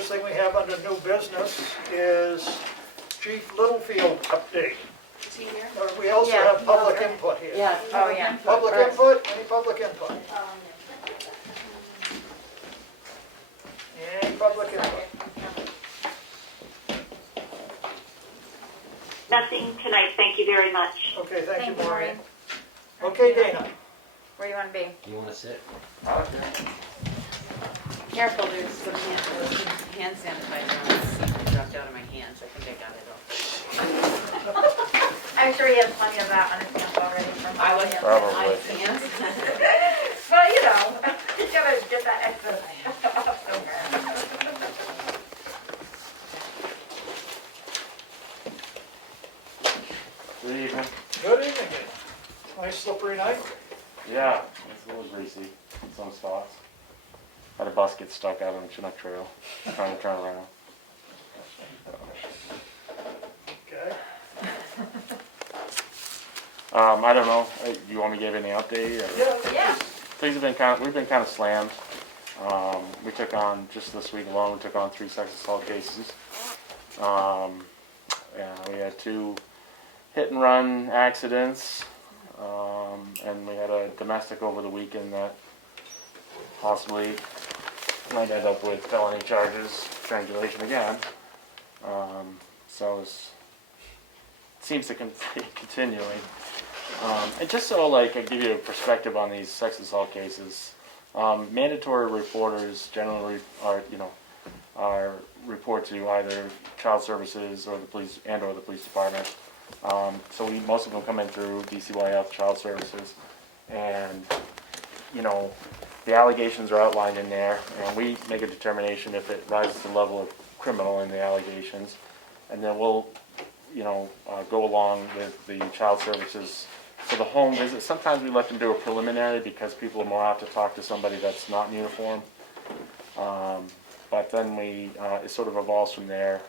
first thing we have under new business is Chief Littlefield update. Is he here? We also Yeah. have public input here. Yeah. Oh, yeah. Public input, any public input? Any public input? Nothing tonight, thank you very much. Okay, thank you, Thank you, Maureen. Maureen. Okay, Dana. Where do you want to be? Do you want to sit? Careful, there's some hand sanitizer on the seat that dropped out of my hands. I think I got it all. I'm sure he has plenty of that on his hands already from all the Probably. Hands? Well, you know, you gotta get that excess off somewhere. Good evening. Good evening. Nice slippery night. Yeah, it's a little greasy in some spots. Had a bus get stuck out on Chinook Trail, trying to turn around. Okay. I don't know, you want me to give any update? Or? Yeah. Things have been we've been kind of slammed. We took on, just this week alone, we took on 3 sex assault cases. Yeah, we had 2 hit and run accidents, and we had a domestic over the weekend that possibly might end up with felony charges, strangulation again. So it seems to be continuing. And just so like I give you a perspective on these sex assault cases, mandatory reporters generally are report to either child services or the police or the police department. So most of them come in through DCYF, child services, and the allegations are outlined in there, and we make a determination if it rises to the level of criminal in the allegations, and then we'll go along with the child services for the home visit. Sometimes we let them do a preliminary because people are more apt to talk to somebody that's not in uniform. But then it sort of evolves from there.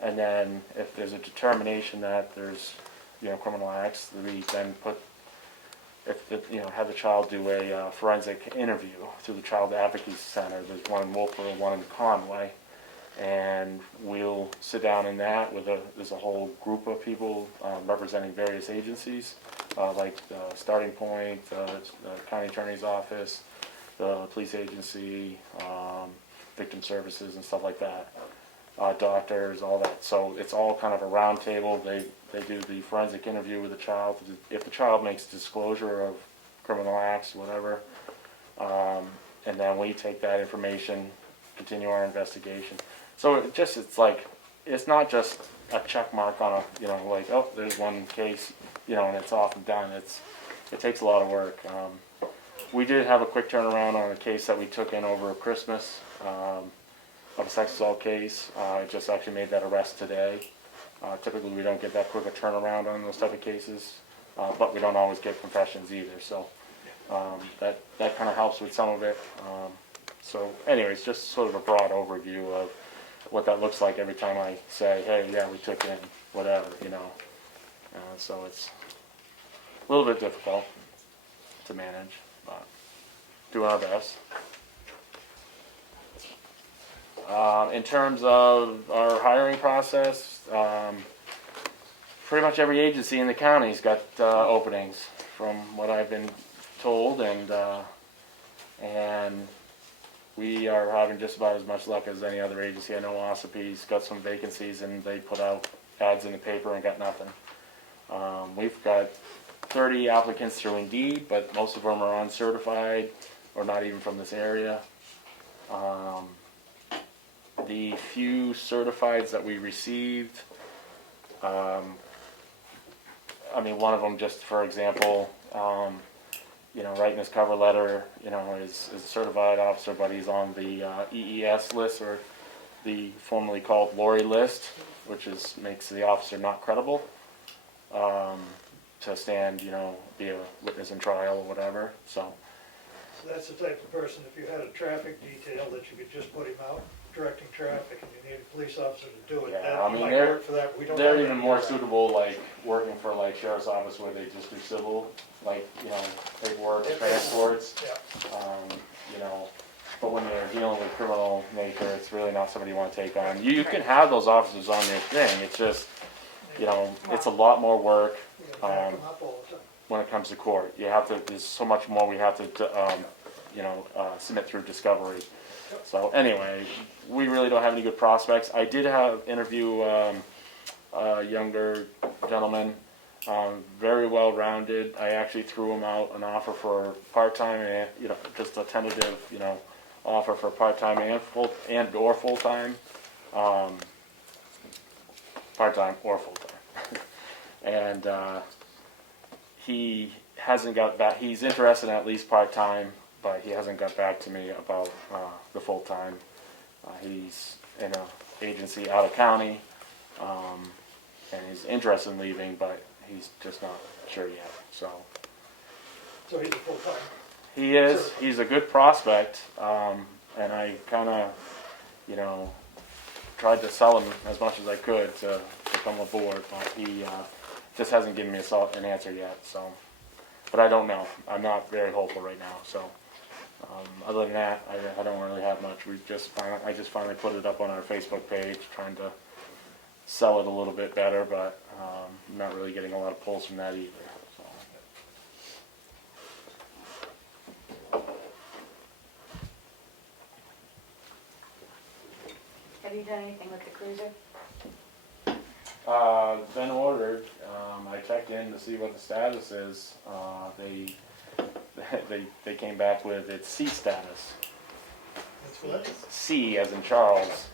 And then if there's a determination that there's criminal acts, we then have the child do a forensic interview through the Child Advocacy Center. There's one in Wolford and one in Conway. And we'll sit down in that with there's a whole group of people representing various agencies, like the Starting Point, the County Attorney's Office, the police agency, victim services and stuff like that, doctors, all that. So it's all kind of a round table. They do the forensic interview with the child. If the child makes disclosure of criminal acts, whatever, and then we take that information, continue our investigation. So it's not just a check mark on a, there's one case, and it's off and done. It takes a lot of work. We did have a quick turnaround on a case that we took in over Christmas, of a sex assault case. I just actually made that arrest today. Typically we don't get that quick a turnaround on those type of cases, but we don't always get confessions either. So that kind of helps with some of it. So anyways, just sort of a broad overview of what that looks like every time I say, hey, yeah, we took in whatever, so it's a little bit difficult to manage, but doing our best. In terms of our hiring process, pretty much every agency in the county's got openings from what I've been told, and we are having just about as much luck as any other agency. I know Ossipee's got some vacancies and they put out ads in the paper and got nothing. We've got 30 applicants through Indeed, but most of them are uncertified or not even from this area. The few certifieds that we received, one of them, just for example, writing his cover letter, is a certified officer, but he's on the EES list, or the formerly called Lori list, which makes the officer not credible to stand, be a witness in trial or whatever. So That's the type of person, if you had a traffic detail, that you could just put him out directing traffic, and you need a police officer to do it. Yeah, That might work for that. We don't they're have even that more here. suitable, like sheriff's office, where they just do civil, paperwork, transports. Yeah. But when you're dealing with criminal nature, it's really not somebody you want to take on. You can have those officers on your thing, it's just, you know, it's a lot more work. You gotta back them up all the time. When it comes to court. You have to, there's so much more we have to, submit through discovery. So anyway, we really don't have any good prospects. I did interview a younger gentleman, very well-rounded. I actually threw him out an offer for part-time and, just a tentative, offer for part-time or full-time. Part-time or full-time. And, he hasn't got back, he's interested in at least part-time, but he hasn't got back to me about the full-time. He's in an agency out of county, and he's interested in leaving, but he's just not sure yet, so. So he's a full-time. He is, he's a good prospect, and I kinda, tried to sell him as much as I could to come aboard, but he, just hasn't given me an answer yet, so. But I don't know. I'm not very hopeful right now, so. Other than that, I don't really have much. I just finally put it up on our Facebook page, trying to sell it a little bit better, but I'm not really getting a lot of pulls from that either, so. Have you done anything with the cruiser? Been ordered. I checked in to see what the status is. They came back with its C status. That's what? C as in Charles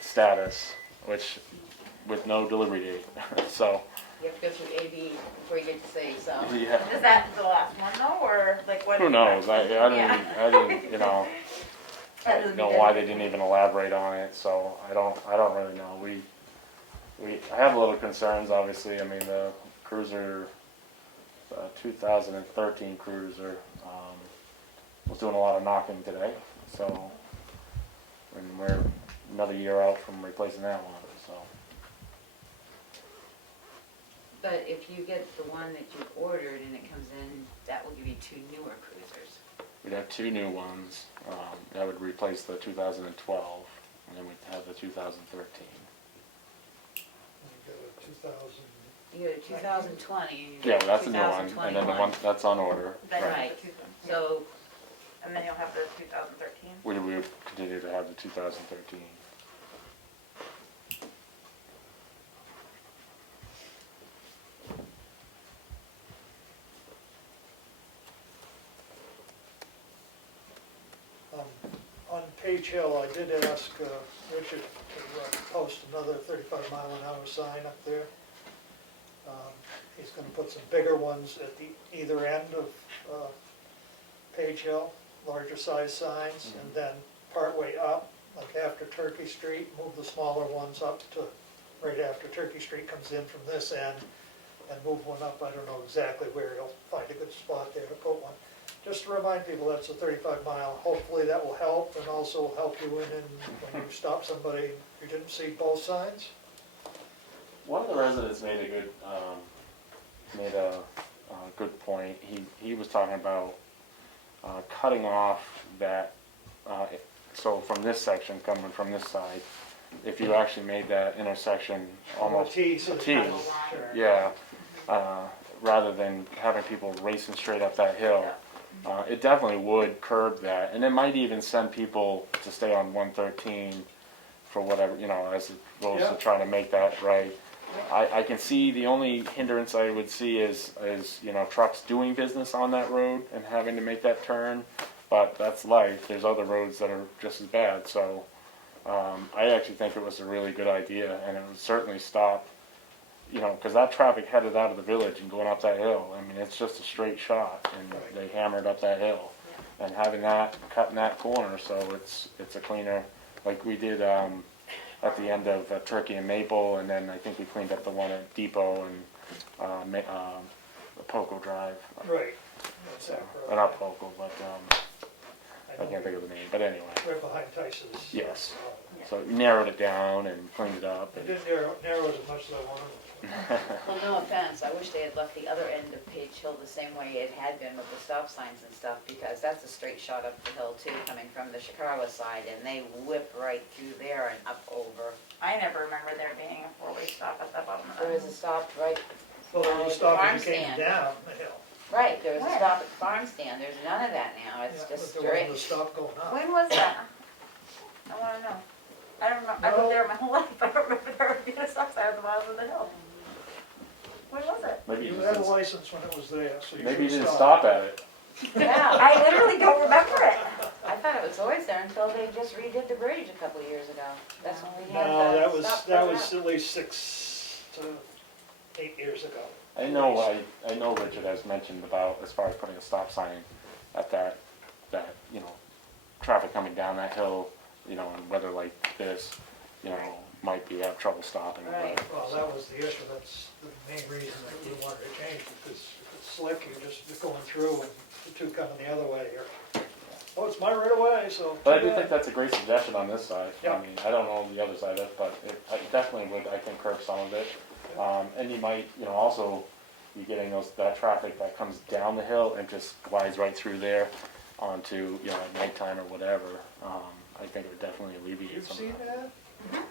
status, which with no delivery date. So You have to go through AB before you get to say so. yeah, Is that the last one though, or like what? who knows? I Yeah. didn't That doesn't know make why sense. they didn't even elaborate on it. So I don't really know. I have a little concerns. Obviously, I mean the cruiser, 2013 cruiser, was doing a lot of knocking today. So, and we're another year out from replacing that one. So. But if you get the one that you ordered and it comes in, that will give you 2 newer cruisers. We'd have 2 new ones. That would replace the 2012, and then we'd have the 2013. You got a 2000. You go to 2020 and you Yeah, get well, that's a new one, and then the one that's on order. Then you Right. have the two, So, and then you'll have the 2013. We would continue to have the 2013. On Page Hill, I did ask Richard to post another 35-mile-an-hour sign up there. He's gonna put some bigger ones at the either end of Page Hill, larger size signs, and then partway up, like after Turkey Street, move the smaller ones up to right after Turkey Street comes in from this end, and move one up, I don't know exactly where, he'll find a good spot there to put one. Just to remind people, that's a 35-mile, hopefully that will help, and also help you when you stop somebody, you didn't see both signs. One of the residents made a good point. He was talking about cutting off that. So from this section, coming from this side, if you actually made that intersection almost T, so a it's T, kind of- sure. yeah, rather than having people racing straight up that hill. It definitely would curb that, and it might even send people to stay on 113 for whatever, as opposed Yeah. to trying to make that right. I can see the only hindrance I would see is trucks doing business on that road and having to make that turn, but that's life. There's other roads that are just as bad, so I actually think it was a really good idea, and it would certainly stop, because that traffic headed out of the village and going up that hill. I mean, it's just a straight shot, and they hammered up that hill. And having that, cutting that corner, so it's a cleaner, like we did at the end of Turkey and Maple, and then I think we cleaned up the one at Depot and Poco Drive. Right. So, not Poco, but I can't think of the name, but anyway. Right behind Tyson's. Yes. So we narrowed it down and cleaned it up. I And, didn't narrow it as much as I wanted. Well, no offense, I wish they had left the other end of Page Hill the same way it had been with the stop signs and stuff, because that's a straight shot up the hill too, coming from the Chicago side, and they whip right through there and up over. I never remember there being a four-way stop at the bottom of that. There was a stop right, Well, there was a stop Farm as you came stand. down the hill. right, there was a Where? stop at the farm stand, there's none of that now, it's Yeah, just but there wasn't straight. a stop going up. When was that? I wanna know. I don't know, I lived there my whole life, I don't remember there being a stop sign at the bottom of the hill. When was it? Maybe You you had a just, license when it was there, so you maybe you should didn't stop. stop at it. Yeah, I literally don't remember it. I thought it was always there until they just redid the bridge a couple of years ago. That's when we had No, the that was, stop that going was up. at least 6 to 8 years ago. I know Richard has mentioned about, as far as putting a stop sign at that, you know, traffic coming down that hill, you know, and weather like this, you know, might have trouble stopping. but- Right. Well, that was the issue, that's the main reason that we wanted to change, because if it's slick, you're just going through and the two coming the other way here. Oh, it's my right of way, so. But I do think that's a great suggestion on this side. Yeah. I mean, I don't know the other side of it, but I definitely would, I think, curb some of it. And you might, you know, also be getting that traffic that comes down the hill and just glides right through there onto, you know, at nighttime or whatever. I think it would definitely alleviate You've some seen of that. that?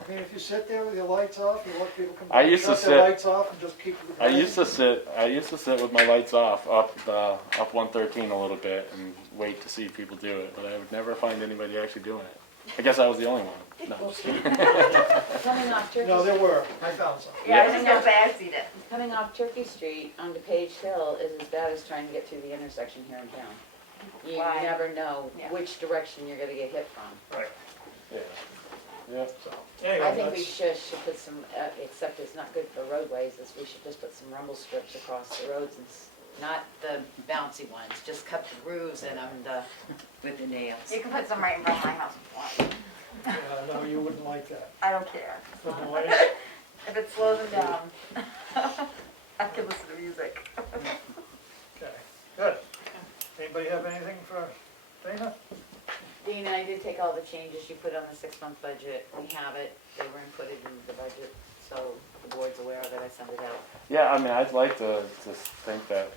I mean, if you sit there with your lights off, you let people come I by, used to shut their sit- lights off and just keep. I used to sit with my lights off up 113 a little bit and wait to see people do it, but I would never find anybody actually doing it. I guess I was the only one. No, just kidding. Coming off Turkey, No, there were, I found some. Yeah, I was just gonna say, I've seen it. coming off Turkey Street onto Page Hill is as bad as trying to get through the intersection here in town. You Why? never know Yeah. which direction you're gonna get hit from. Right, Yeah. Yeah. so, I anyway, think we that's, should put some, except it's not good for roadways, is we should just put some rumble strips across the roads and, not the bouncy ones, just cut the grooves in them, with the nails. You can put some right in front of my house if you want. yeah, no, you wouldn't like that. I don't care. The noise, If it slows them down, I can listen to music. okay, good. Anybody have anything for Dana? Dina, I did take all the changes you put on the 6-month budget, we have it, they were inputted into the budget, so the board's aware of it, I sent it out. Yeah, I mean, I'd like to think that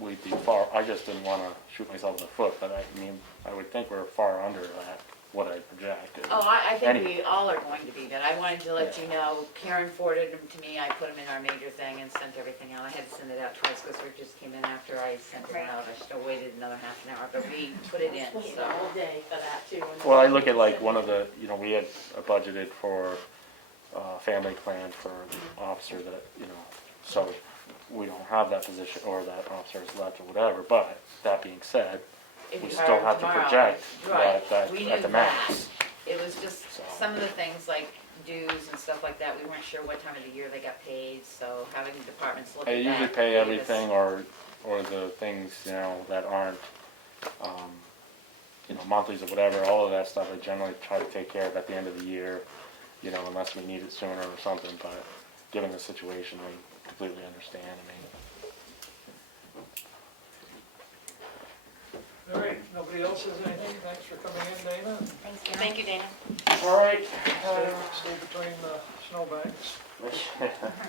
we'd be far, I just didn't wanna shoot myself in the foot, but I mean, I would think we're far under that, what I projected. Oh, I think Anyway. we all are going to be, but I wanted to let you know, Karen forwarded them to me, I put them in our major thing and sent everything out. I had to send it out twice because Rick just came in after I sent it Right. out, I should have waited another half an hour, but we put it in, Waiting so. all day for that too. Well, I look at like one of the, you know, we had budgeted for family plan for the officer that, you know, so we don't have that position or that officer's left or whatever, but that being said, If we you still hire have to tomorrow, project right, that we at knew the that. max. It was just So- some of the things like dues and stuff like that, we weren't sure what time of the year they got paid, so having the departments look I at that. usually pay gave us- everything or the things, you know, that aren't, you know, monthlies or whatever, all of that stuff I generally try to take care of at the end of the year, you know, unless we need it sooner or something, but given the situation, we completely understand, I mean. All right, nobody else has anything? Thanks for coming in, Dana. Thanks, Dana. Thank you, Dana. All right. Stay between the snowbanks.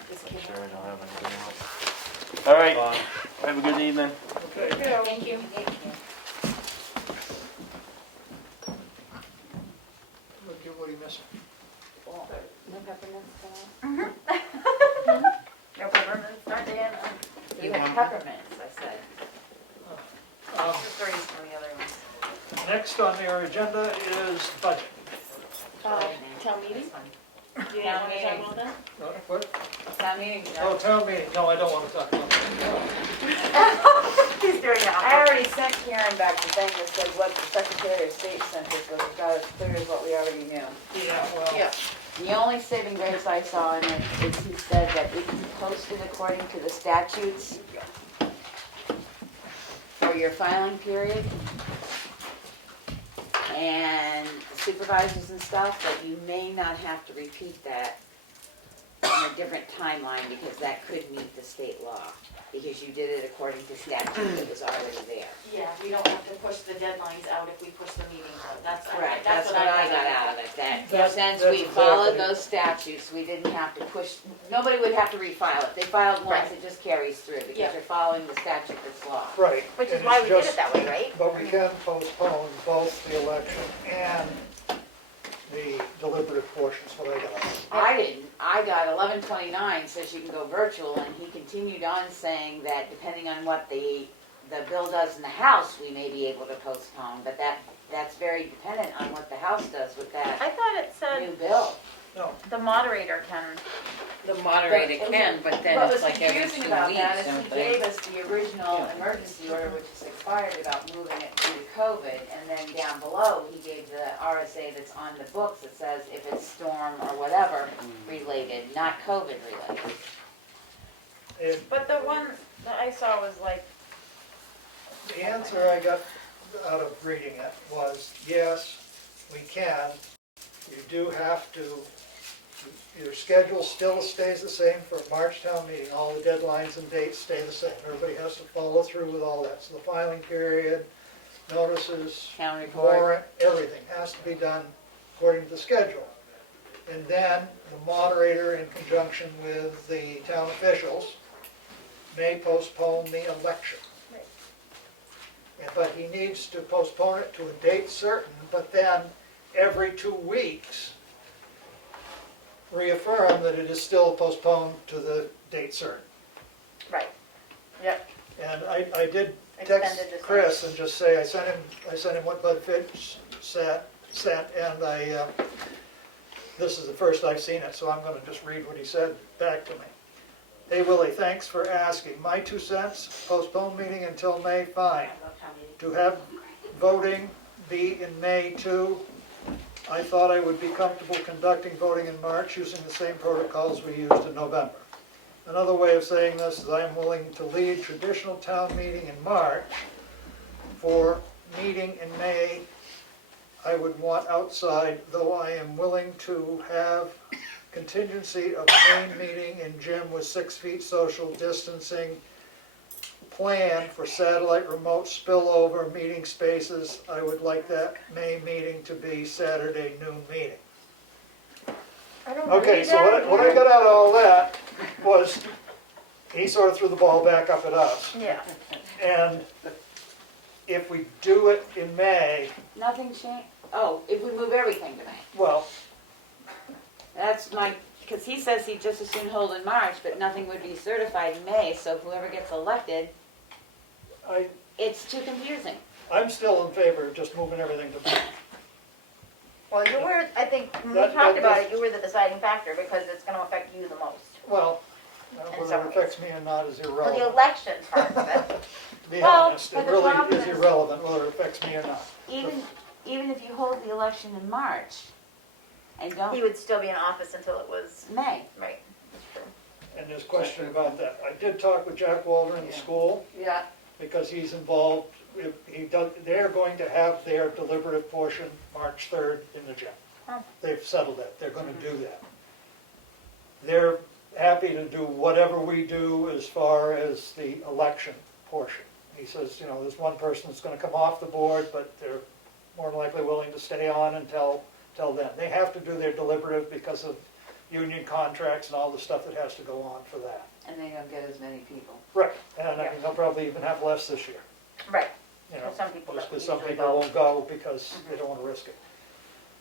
Just kidding. Sure, I don't have anything else. All right, have a good evening. Okay. Thank you. Look at what he missing. No peppermints for No peppermints, start Dana. You had peppermints, I said. Just three from the other ones. Next on our agenda is budget. Town meeting? That's fine. Do you want to talk about that? What? Town meeting, Oh, no. town meeting. No, I don't want to talk about that. He's doing it. I already sent Karen back the thing that said what the Secretary of State sent us was about as clear as what we already knew. Yeah, well, The only saving grace I saw in it is he said that it can be posted according to the statutes for your filing period and supervisors and stuff, but you may not have to repeat that on a different timeline because that could meet the state law, because you did it according to statute that was already there. Yeah, we don't have to push the deadlines out if we push the meetings out. That's Correct, that's what I got out of it, that That's- since that's we followed exactly- those statutes, we didn't have to push, nobody would have to refile it. They filed once, Right. it just carries through, because Yeah. you're following the statute that's law. Right. Which is and why it's we did just- it that way, right? But we can postpone both the election and the deliberative portions, what I got. I didn't, I got 1129 says you can go virtual, and he continued on saying that depending on what the bill does in the House, we may be able to postpone, but that's very dependent on what the House does with that I thought it new said bill. No, the moderator can. The moderator But- can, but then What it's was like every 2 confusing weeks, about that is don't he they? gave us the original Yeah. emergency order, which is expired, about moving it due to COVID, and then down below, he gave the RSA that's on the books that says if it's storm or whatever related, not COVID related. and But the one that I saw was like, the answer I got out of reading it was, yes, we can. You do have to, your schedule still stays the same for March town meeting. All the deadlines and dates stay the same. Everybody has to follow through with all that. So the filing period, notices, Town report. warrant, everything has to be done according to the schedule. And then the moderator, in conjunction with the town officials, may postpone the election. But he needs to postpone it to a date certain, but then every 2 weeks, reaffirm that it is still postponed to the date certain. right, yep, And I did text Extended this Chris and just say, I sent him what Bud Fitch sent, and this is the first I've seen it, so I'm gonna just read what he said back to me. Hey Willie, thanks for asking. My 2 cents, postpone meeting until May, fine. To have voting be in May too, I thought I would be comfortable conducting voting in March using the same protocols we used in November. Another way of saying this is I am willing to lead traditional town meeting in March. For meeting in May, I would want outside, though I am willing to have contingency of main meeting in gym with 6 feet social distancing, plan for satellite remote spillover meeting spaces. I would like that May meeting to be Saturday noon meeting. I don't Okay, read so that. what I got out of all that was, he sort of threw the ball back up at us. Yeah, And if we do it in May, Nothing changed, oh, if we move everything to May. well, That's my, because he says he'd just as soon hold in March, but nothing would be certified in May, so whoever gets elected, it's too confusing. I'm still in favor of just moving everything to May. well, you were, I think, when we That- talked about that's- it, you were the deciding factor, because it's gonna affect you the most. Well, whether some it ways. affects me or not is For the irrelevant. elections part of it, To be Well, honest, but it the really problem is is- irrelevant whether it affects me or not. Even if you hold the election in March and he don't, would still be in office until it was, May. right, that's true. And there's question about that. I did talk with Jack Walder in the school, Yeah. because he's involved, they're going to have their deliberative portion March 3rd in the gym. Oh. They've settled that, they're gonna do that. They're happy to do whatever we do as far as the election portion. He says, there's one person that's gonna come off the board, but they're more than likely willing to stay on until then. They have to do their deliberative because of union contracts and all the stuff that has to go on for that. And they don't get as many people. Right, and I mean, they'll probably even have less this year, Right, you know. there's some people that Because some usually people go. won't go because they don't wanna risk it.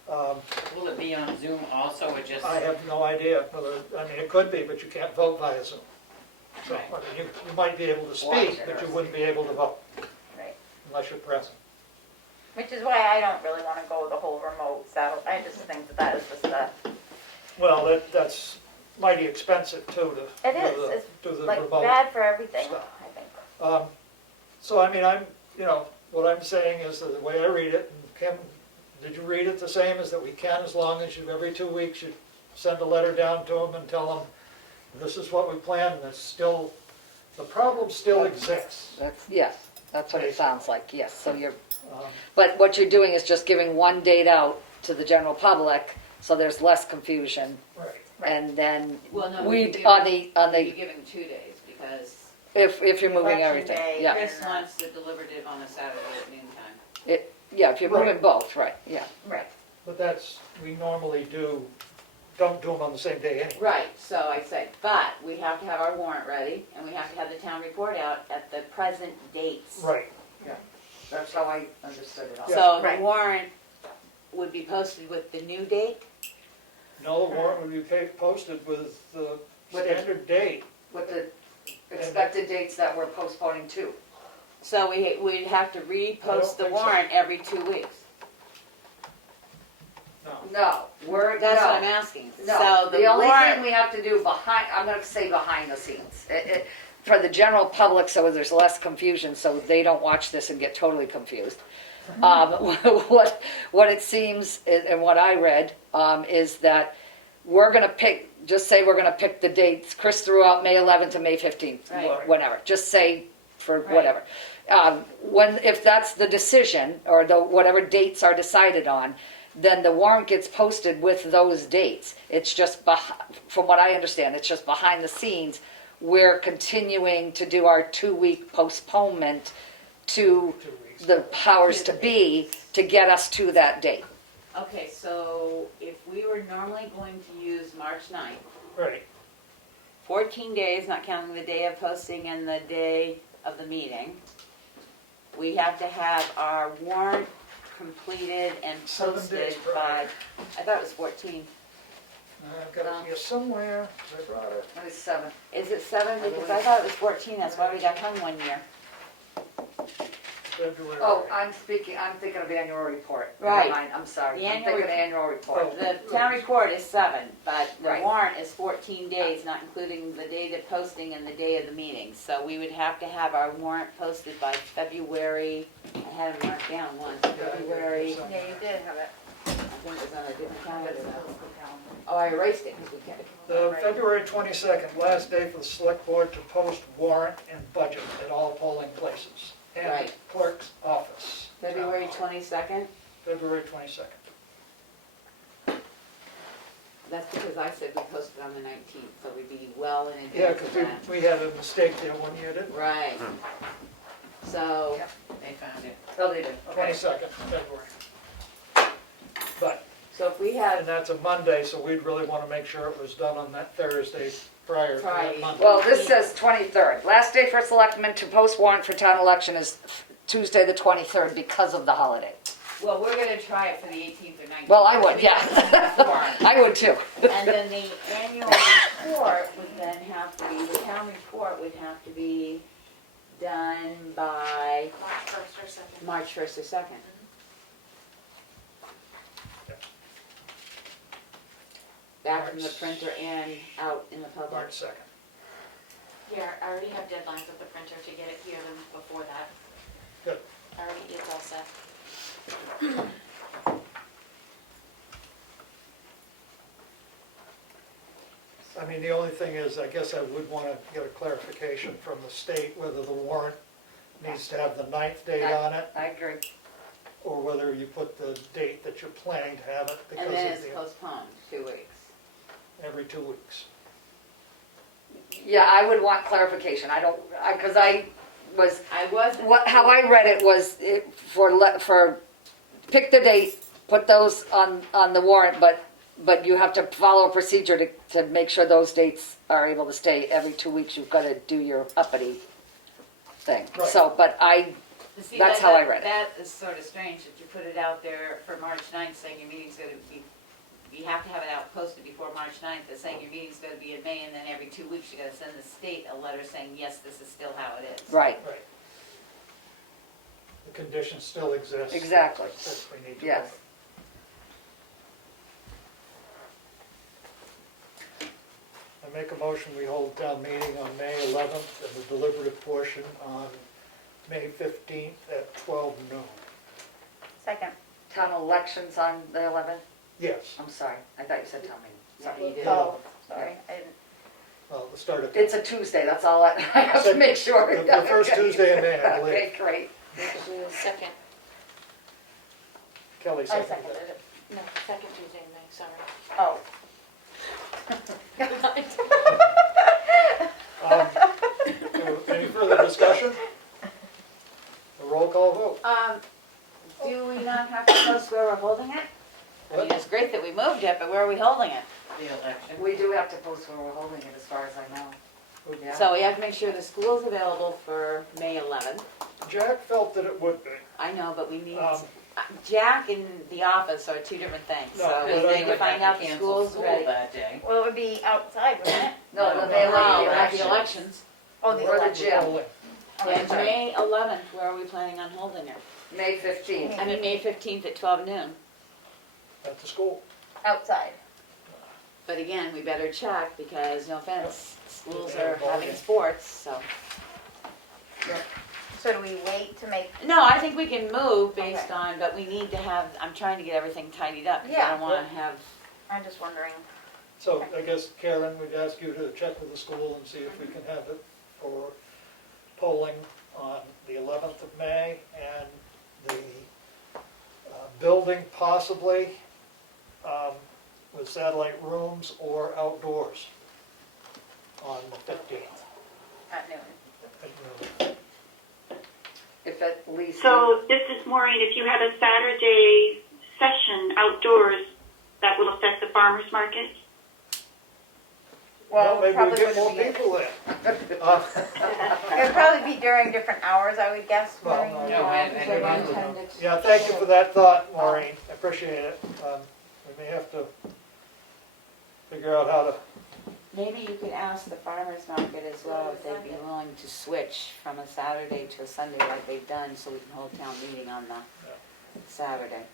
Will it be on Zoom also, or just? I have no idea whether, it could be, but you can't vote via Zoom. So, Right. you might be able to speak, but you wouldn't be able to vote Right, unless you're present. which is why I don't really wanna go the whole remote satellite, I just think that is just a, Well, that's mighty expensive too to it is, it's do the like remote. bad for everything, stuff. I think. So what I'm saying is that the way I read it, and Kim, did you read it the same, is that we can, as long as every 2 weeks you send a letter down to them and tell them, this is what we plan, and it's still, the problem still exists. Yes, that's what it sounds like, yes. So Um, but what you're doing is just giving one date out to the general public, so there's less confusion. Right. and then Well, no, we'd, we'd on be the, given 2 days, because if you're moving Election everything, day. yeah. Chris wants the deliberative on a Saturday at noontime. Yeah, if you're Right. moving both, right, yeah. Right. But that's, we normally don't do them on the same day anyway. Right, so I said, but we have to have our warrant ready, and we have to have the town report out at the present dates. Right. That's how I understood it also. So the Right. warrant would be posted with the new date? No, the warrant would be posted with the With the- standard date. With the expected dates that we're postponing to. So we'd have to repost the think so. warrant every 2 weeks? No. No, That's what I'm asking. No, So the only warrant- thing we have to do behind, I'm gonna say behind the scenes, for the general public, so there's less confusion, so they don't watch this and get totally confused. What it seems, and what I read, is that we're gonna pick, just say we're gonna pick the dates, Chris threw out May 11th to May 15th, Right. whatever, just say for Right. whatever. If that's the decision, or whatever dates are decided on, then the warrant gets posted with those dates. It's just, from what I understand, it's just behind the scenes, we're continuing to do our 2-week postponement to 2 weeks. the powers to be to get us to that date. Okay, so if we were normally going to use March 9th, Right. 14 days, not counting the day of posting and the day of the meeting, we have to have our warrant completed and 7 days posted prior. by, I thought it was 14. I've got it here somewhere, I brought it. That is 7. Is it 7? Because I thought it was 14, that's why we got hung one year. February. Oh, I'm thinking of the annual report. Never Right. mind, I'm sorry. The I'm annual thinking of the annual report. Oh. The town report is 7, but the Right. warrant is 14 days, not including the day of posting and the day of the meeting. So we would have to have our warrant posted by February, I had it marked down once, February, Yeah, you did have it. I think it was on a different calendar though. Oh, I erased it because we kept. The February 22nd, last day for the select board to post warrant and budget at all polling places. And Right. clerk's office. February 22nd, February 22nd. that's because I said we posted on the 19th, so we'd be well in Yeah, advance of because that. we had a mistake there one year, didn't we? Right. So, They found it. Oh, they do, okay. 22nd February. But, so if we had, and that's a Monday, so we'd really want to make sure it was done on that Thursday prior to that Friday. Monday. Well, this says 23rd. Last day for selectmen to post warrant for town election is Tuesday, the 23rd, because of the holiday. well, we're gonna try it for the 18th or 19th. Well, I would, yeah. Before. I would too. And then the annual report would then have to be, the town report would have to be done by March 1st or 2nd. March 1st or 2nd. Back from the March- printer and out in the public. March 2nd. Yeah, I already have deadlines with the printer to get it here than before that. Good. Already, it's all set. I mean, the only thing is, I guess I would want to get a clarification from the state whether the warrant needs to have the 9th date on it, I agree. or whether you put the date that you're planning to have it because And then of it's the, postponed 2 weeks. every 2 weeks. Yeah, I would want clarification. I don't, because I was, I wasn't. how I read it was for, pick the date, put those on the warrant, but you have to follow a procedure to make sure those dates are able to stay. Every 2 weeks, you've got to do your uppity thing. Right. So, but See, that's how I read it. That is sort of strange that you put it out there for March 9th saying your meeting's gonna be, you have to have it out posted before March 9th, that's saying your meeting's gonna be in May, and then every 2 weeks you gotta send the state a letter saying, yes, this is still how it is. Right, Right. The condition still exists. exactly. That we need to Yes. vote. I make a motion, we hold town meeting on May 11th and the deliberative portion on May 15th at 12 noon. Second. Town elections on the 11th? Yes, I'm sorry, I thought you said town meeting. Yeah, Sorry. you did. Oh, sorry, I didn't. well, the start of. It's a Tuesday, that's all I have to make sure. The first Tuesday in May, I believe. Okay, great. Second. Kelly I seconded seconded it. it. No, second Tuesday in May, sorry. Oh. have to post where we're holding it? I mean, it's great that we moved it, but where are we holding it? The election. We do have to post where we're holding it, as far as I know. Yeah. So we have to make sure the school's available for May 11th. Jack felt that it would be. I know, but we need, Um, Jack and the office are two different things, No, so but we I- need They to would find have out to the cancel school's school ready. that day. Well, it would be outside, wouldn't it? No, No, they No, like not the the election. elections. Oh, the Or the election. gym. Polling. And May 11th, where are we planning on holding it? May 15th. I mean, May 15th at 12 noon. At the school. Outside. But again, we better check because, no offense, schools Yeah, are ball having game. sports, so. So do we wait to make, No, I think we can move based Okay. on, but we need to have, I'm trying to get everything tidied up. 'Cause I Yeah. don't wanna have, I'm just wondering. So I guess, Karen, we'd ask you to check with the school and see if we can have it for polling on the 11th of May, and the building possibly with satellite rooms or outdoors on the 15th. At noon. If at least. So this is Maureen. If you have a Saturday session outdoors, that will affect the farmer's market? Well, Maybe we probably get more wouldn't be, people in. it would probably be during different hours, I would guess, Well, Maureen. no, No, and because I and- intended- Yeah, thank you for that thought, Maureen, I appreciate it. We may have to figure out how to, Maybe you could ask the farmer's market as well if they'd be willing to switch from a Saturday to a Sunday like they've done, so we can hold town meeting on the Saturday.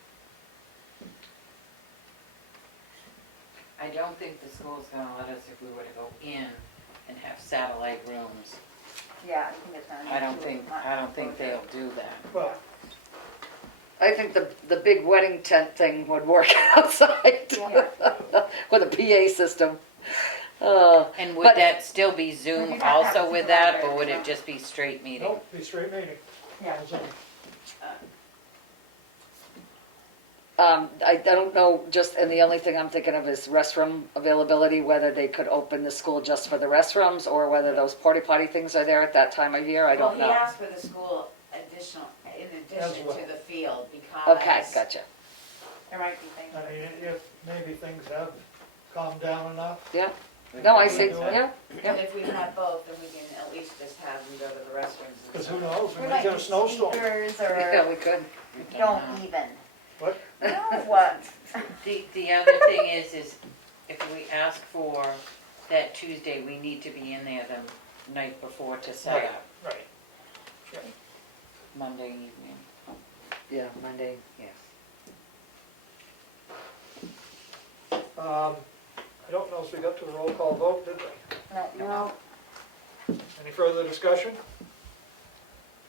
I don't think the school's gonna let us if we were to go in and have satellite rooms. Yeah, I think it's done. I don't think they'll do that. well, I think the big wedding tent thing would work outside with a PA system. And But- would that still be Would Zoom you have to also have with that, or supervisor would as it well? just be straight meeting? nope, be straight meeting. Yeah. I don't know, and the only thing I'm thinking of is restroom availability, whether they could open the school just for the restrooms, or whether those porta potty things are there at that time of year, I don't Well, know. he asked for the school in addition well. to the field because. Okay, gotcha. There might be things. I mean, if maybe things have calmed down enough. Yeah, no, I see, Do it. yeah, And if we have both, then we can at least just have them go to the restrooms. and Because who stuff. knows, we We may might get a do snowstorm. speakers yeah, or we could. don't even. What? No, what? The other thing is if we ask for that Tuesday, we need to be in there the night before to set Right. up, Right. Monday evening. Yeah, Monday, yes. I don't know if we got to the roll call vote, did we? No, Any further discussion?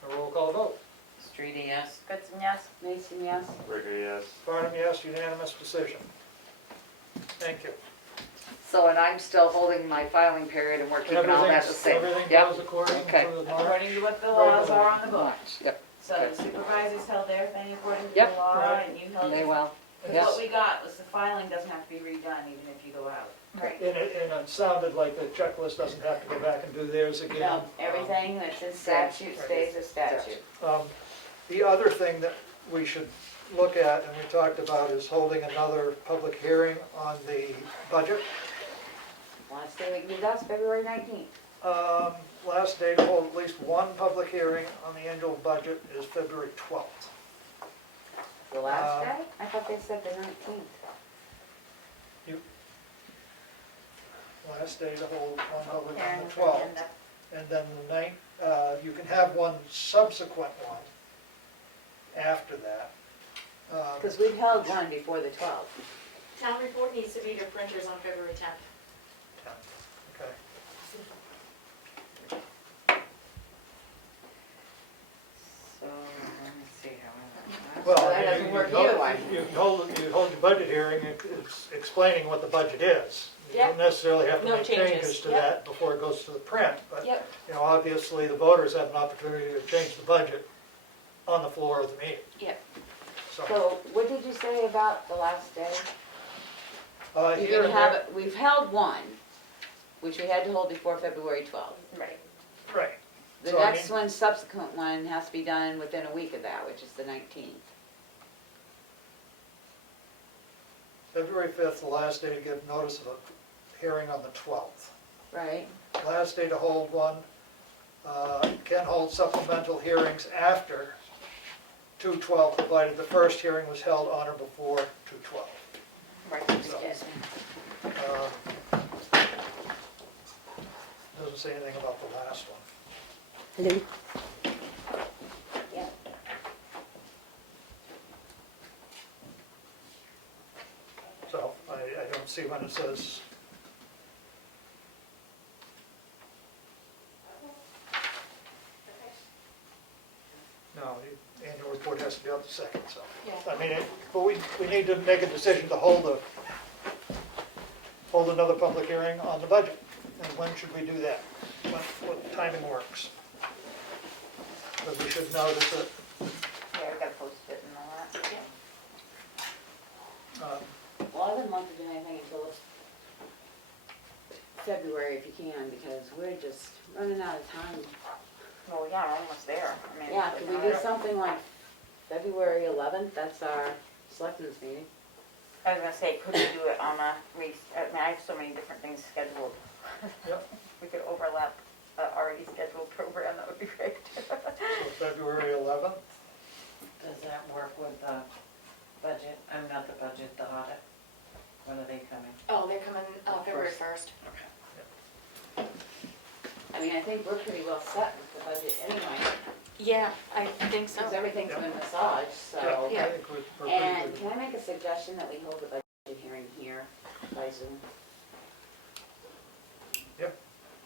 A roll call vote. Streety, yes? Goodson, yes? Mason, yes? Rigger, yes. Farnum, yes, unanimous decision. Thank you. So, and I'm still holding my filing period and we're keeping all that the same. Everything Yep. goes according Okay. to the March. According to what the laws are on the book. March, yep, So the supervisors held their thing according to Yep. the law, Right. and you held they yours. will. Because what we got was the filing doesn't have to be redone even if you go out. Right. And it sounded like the checklist doesn't have to go back and do theirs again. No, everything that's in statute stays a statute. The other thing that we should look at, and we talked about, is holding another public hearing on the budget. Last day we can do that's February 19th. Last day to hold at least one public hearing on the annual budget is February 12th. The last day? I thought they said the 19th. Last day to hold one public on Karen the is 12th. agenda. And then the ninth, you can have one subsequent one after that. Because we've held one before the 12th. Town report needs to be to printers on February 10th. Okay. So, let me see how Well, So that doesn't work either way. You hold your budget hearing, it's explaining what the budget is. You don't necessarily have to No make changes. changes to Yep. that before it goes to the print, but, Yep. you know, obviously, the voters have an opportunity to change the budget on the floor of the meeting. Yep. So what did you say about the last day? You Here can and have there, it, we've held one, which we had to hold before February 12th. Right. right, The So, I next one, subsequent one, has to be done within a week of that, which is the 19th. February 5th, the last day to give notice of a hearing on the 12th. Right. Last day to hold one, can hold supplemental hearings after 2/12, provided the first hearing was held on or before 2/12. Right. Excuse me. Doesn't say anything about the last one. Hello? Yeah. So I don't see when it says. No, the annual report has to be out the second, so. Yeah. I mean, but we need to make a decision to hold another public hearing on the budget. And when should we do that? What timing works? Because we should notice it. Yeah, we gotta post it and all that. Well, I wouldn't want to do anything until February if you can, because we're just running out of time. Well, yeah, we're almost there. I mean, Yeah, it's could we not- do something like February 11th? That's our selectmen's meeting. I was gonna say, could we do it on I mean, I have so many different things scheduled. Yep. We could overlap a already scheduled program, that would be great. So February 11th. Does that work with the budget? I'm not the budget, the audit. When are they coming? Oh, they're coming February 1st. I mean, I think we're pretty well set with the budget anyway, Yeah, I think so. because everything's Yeah. been massaged, so. I think we're pretty And good. can I make a suggestion that we hold the budget hearing here by Zoom? Yep.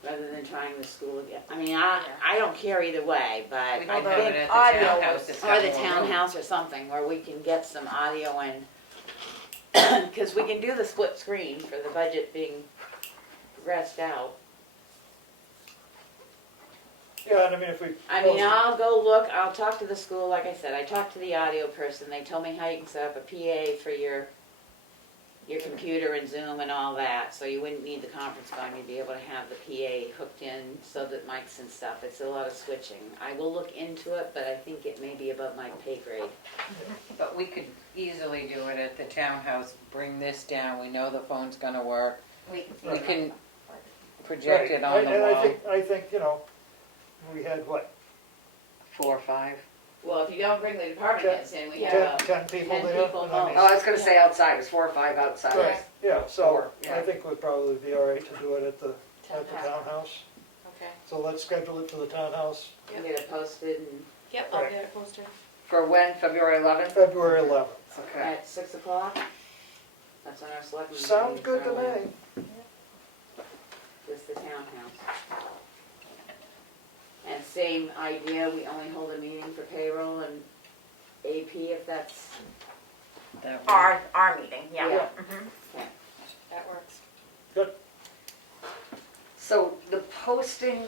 Rather than trying the school again. I mean, I don't care either way, but I We can have it think, at the audio townhouse. was- It's or got the more room. townhouse or something, where we can get some audio and, because we can do the split screen for the budget being rest out. Yeah, and I mean, if we. I mean, post it- I'll go look, I'll talk to the school, like I said, I talked to the audio person, they told me how you can set up a PA for your computer and Zoom and all that, so you wouldn't need the conference phone, you'd be able to have the PA hooked in so that mics and stuff, it's a lot of switching. I will look into it, but I think it may be above my pay grade. But we could easily do it at the townhouse, bring this down, we know the phone's gonna work. We We can project it on Right, the and wall. I think, you know, we had what, 4 or 5? Well, if you don't bring the department heads in, we Yeah. have 10 people 10 there? people and I mean- Oh, I was gonna say outside, it's 4 or 5 outside. Right, yeah, so Four, yeah. I think we'd probably be all right to do it at the Townhouse. townhouse. Okay. So let's schedule it for the townhouse, and get it posted and Yep, I'll Right. get it posted. For when, February 11th? February 11th. Okay. at 6 o'clock. That's when our selectmen. Sounds good to me. Just the townhouse. And same idea, we only hold a meeting for payroll and AP if that's, That would- Our meeting, yeah. Yeah. Mhm. That works. Good. So the posting,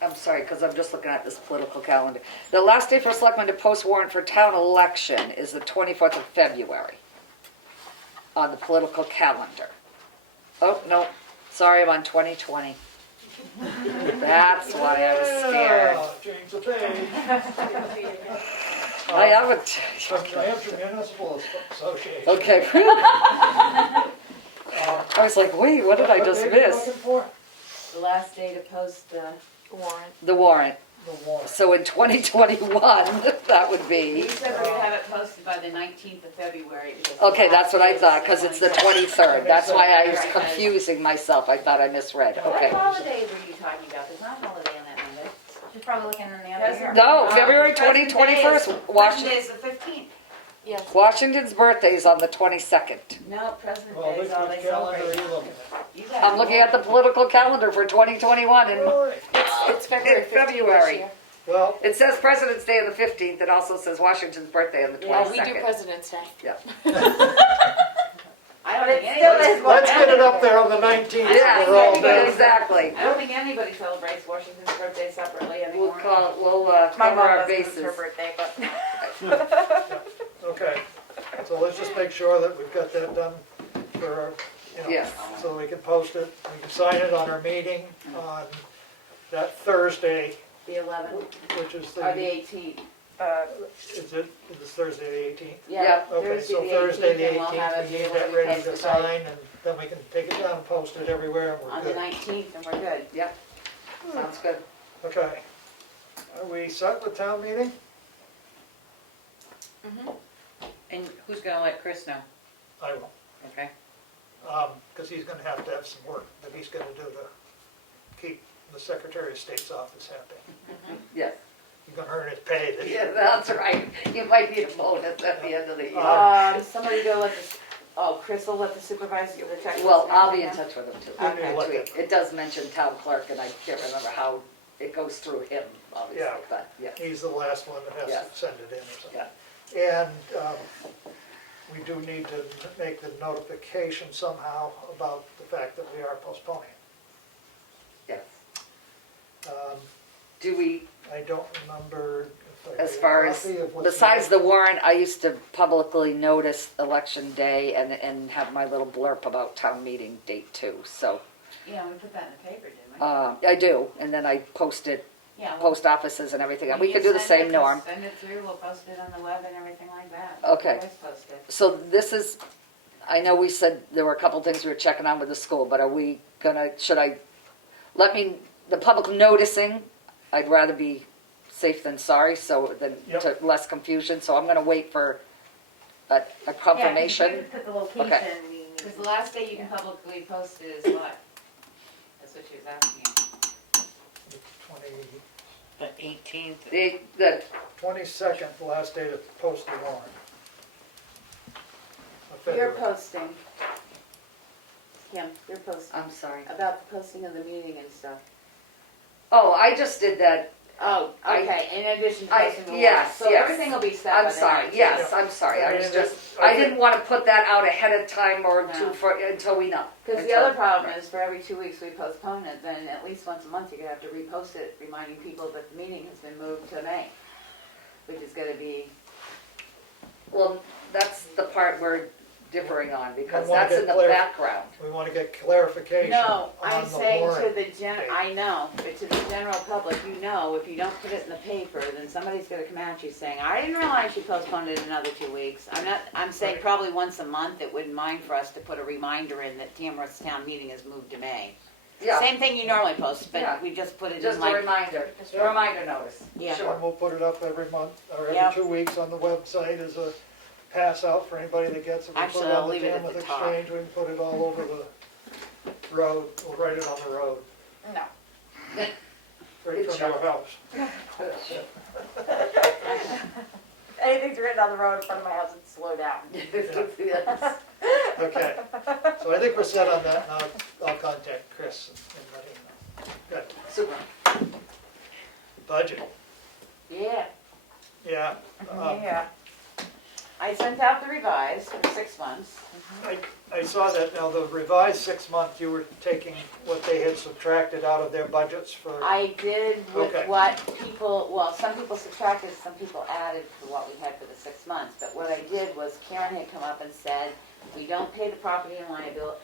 I'm sorry, because I'm just looking at this political calendar. The last day for selectmen to post warrant for town election is the 24th of February on the political calendar. Oh, no, sorry, I'm on 2020. That's why I was scared. Yeah, Change the page. I haven't. From the Hampshire Municipal Association. Okay. I was like, wait, what did I just What page are you miss? looking for? the last day to post the, Warrant. The warrant. The warrant. So in 2021, that would be, we said we're gonna have it posted by the 19th of February. because okay, the that's what last I day thought, is because it's the 23rd. 23rd. That's why I was Right. confusing myself. I thought I misread. What Okay. holiday were you talking about? There's not a holiday on that Monday. She's probably looking in the other year. No, February President's 21st, Day is Washington, the 15th. Yes. Washington's birthday is on the 22nd. No, President's Well, Day which is all they calendar are celebrate. you looking at? You got I'm it. looking at the political calendar for 2021 and Really? It's February 15th February. this year. Well, it says President's Day on the 15th. It also says Washington's birthday on the 22nd. Yeah, we do President's Day. I But don't it think still anybody. is let's get it up there on the 19th. Yeah, so we're all done. exactly. I don't think anybody celebrates Washington's birthday separately We'll anymore. My cover mom our doesn't, it's her bases. birthday, but. Okay, so let's just make sure that we've got that done for, you know, Yes. so we can post it, we can sign it on our meeting on that Thursday, The 11th which is or the the 18th. Is it Thursday the 18th? Yeah, Okay, so the Thursday 18th, the and we'll have 18th, it we be need able that to be ready to posted sign, and then we can take it down and post it everywhere, and on we're the good. 19th, and we're good. Yep, sounds good. Okay. Are we set with town meeting? And who's gonna let Chris know? I will, Okay. because he's gonna have to have some work that he's gonna do to keep the Secretary of State's office happy. Yes, He's gonna earn his pay this year. yeah, that's right. You might need a bonus at the end of the year. Somebody go let the, Chris will let the supervisor of the checklist. Well, know I'll from be in him? touch with him too. Okay. Next week. It does mention town clerk, and I can't remember how it goes through him, obviously, Yeah. but, yeah. He's the last one that has Yes. to send it in or something. Yeah. And we do need to make the notification somehow about the fact that we are postponing. Yes. Um, Do we, I don't remember if I as made a far as, copy of what's besides in the warrant, I used to publicly notice election day and have my little blurb about town meeting date too, so, Yeah, we put that in the paper, didn't we? I do, and then I post it, Yeah. post offices and everything, when we you could do the send same it, norm. Send it through, we'll post it on the web and everything like that. Okay. Always post it. So this is, I know we said there were a couple things we were checking on with the school, but are we gonna, the public noticing, I'd rather be safe than sorry, so Yep. to less confusion, so I'm gonna wait for a confirmation. Yeah, put the location. Okay. Because the last day you can publicly post it is what? That's what she was asking you. the 20 The 18th. The 22nd, the last day to post the warrant. Of You're February. posting. Kim, you're posting. I'm sorry. About the posting of the meeting and stuff. Oh, I just did that, Oh, I- okay, in addition to I- posting the warrant. yes, So yes. everything will be set by I'm the sorry, 19th. yes, I'm sorry, I I was mean, just, I I didn't wanna put that out ahead of time or No. until we know. Because the Until- other problem is for every 2 weeks we postpone it, then at least once a month you're gonna have to repost it, reminding people that the meeting has been moved to May. Which is gonna be, Well, that's the part we're differing on, because I wanna that's get in the clear- background. We want to get clarification no, on I'm the saying to warrant. the I know, but to the general public, you know, if you don't put it in the paper, then somebody's gonna come at you saying, I didn't realize you postponed it another 2 weeks. I'm saying Right. probably once a month, it wouldn't mind for us to put a reminder in that Tamworth's town meeting is moved to May. Yeah, Same thing you normally post, Yeah. but we just put it just in a like, reminder, a reminder notice. Yeah. Sure. And we'll put it up every month, or every Yep. 2 weeks on the website as a pass out for anybody that gets it. We Actually, put it I'll on the leave it at Tamworth the top. Exchange, we can put it all over the road, we'll write it on the road, No. right Good from your job. house. Anything's written on the road in front of my house, it's slow down. Yes. Okay, so I think we're set on that, and I'll contact Chris and let him know. Good, Super. budget, yeah. yeah. Yeah. I sent out the revised for 6 months. I saw that now, the revised 6-month, you were taking what they had subtracted out of their budgets for, I did with Okay. what people, well, some people subtracted, some people added to what we had for the 6 months. But what I did was Karen had come up and said, we don't pay the property and liability,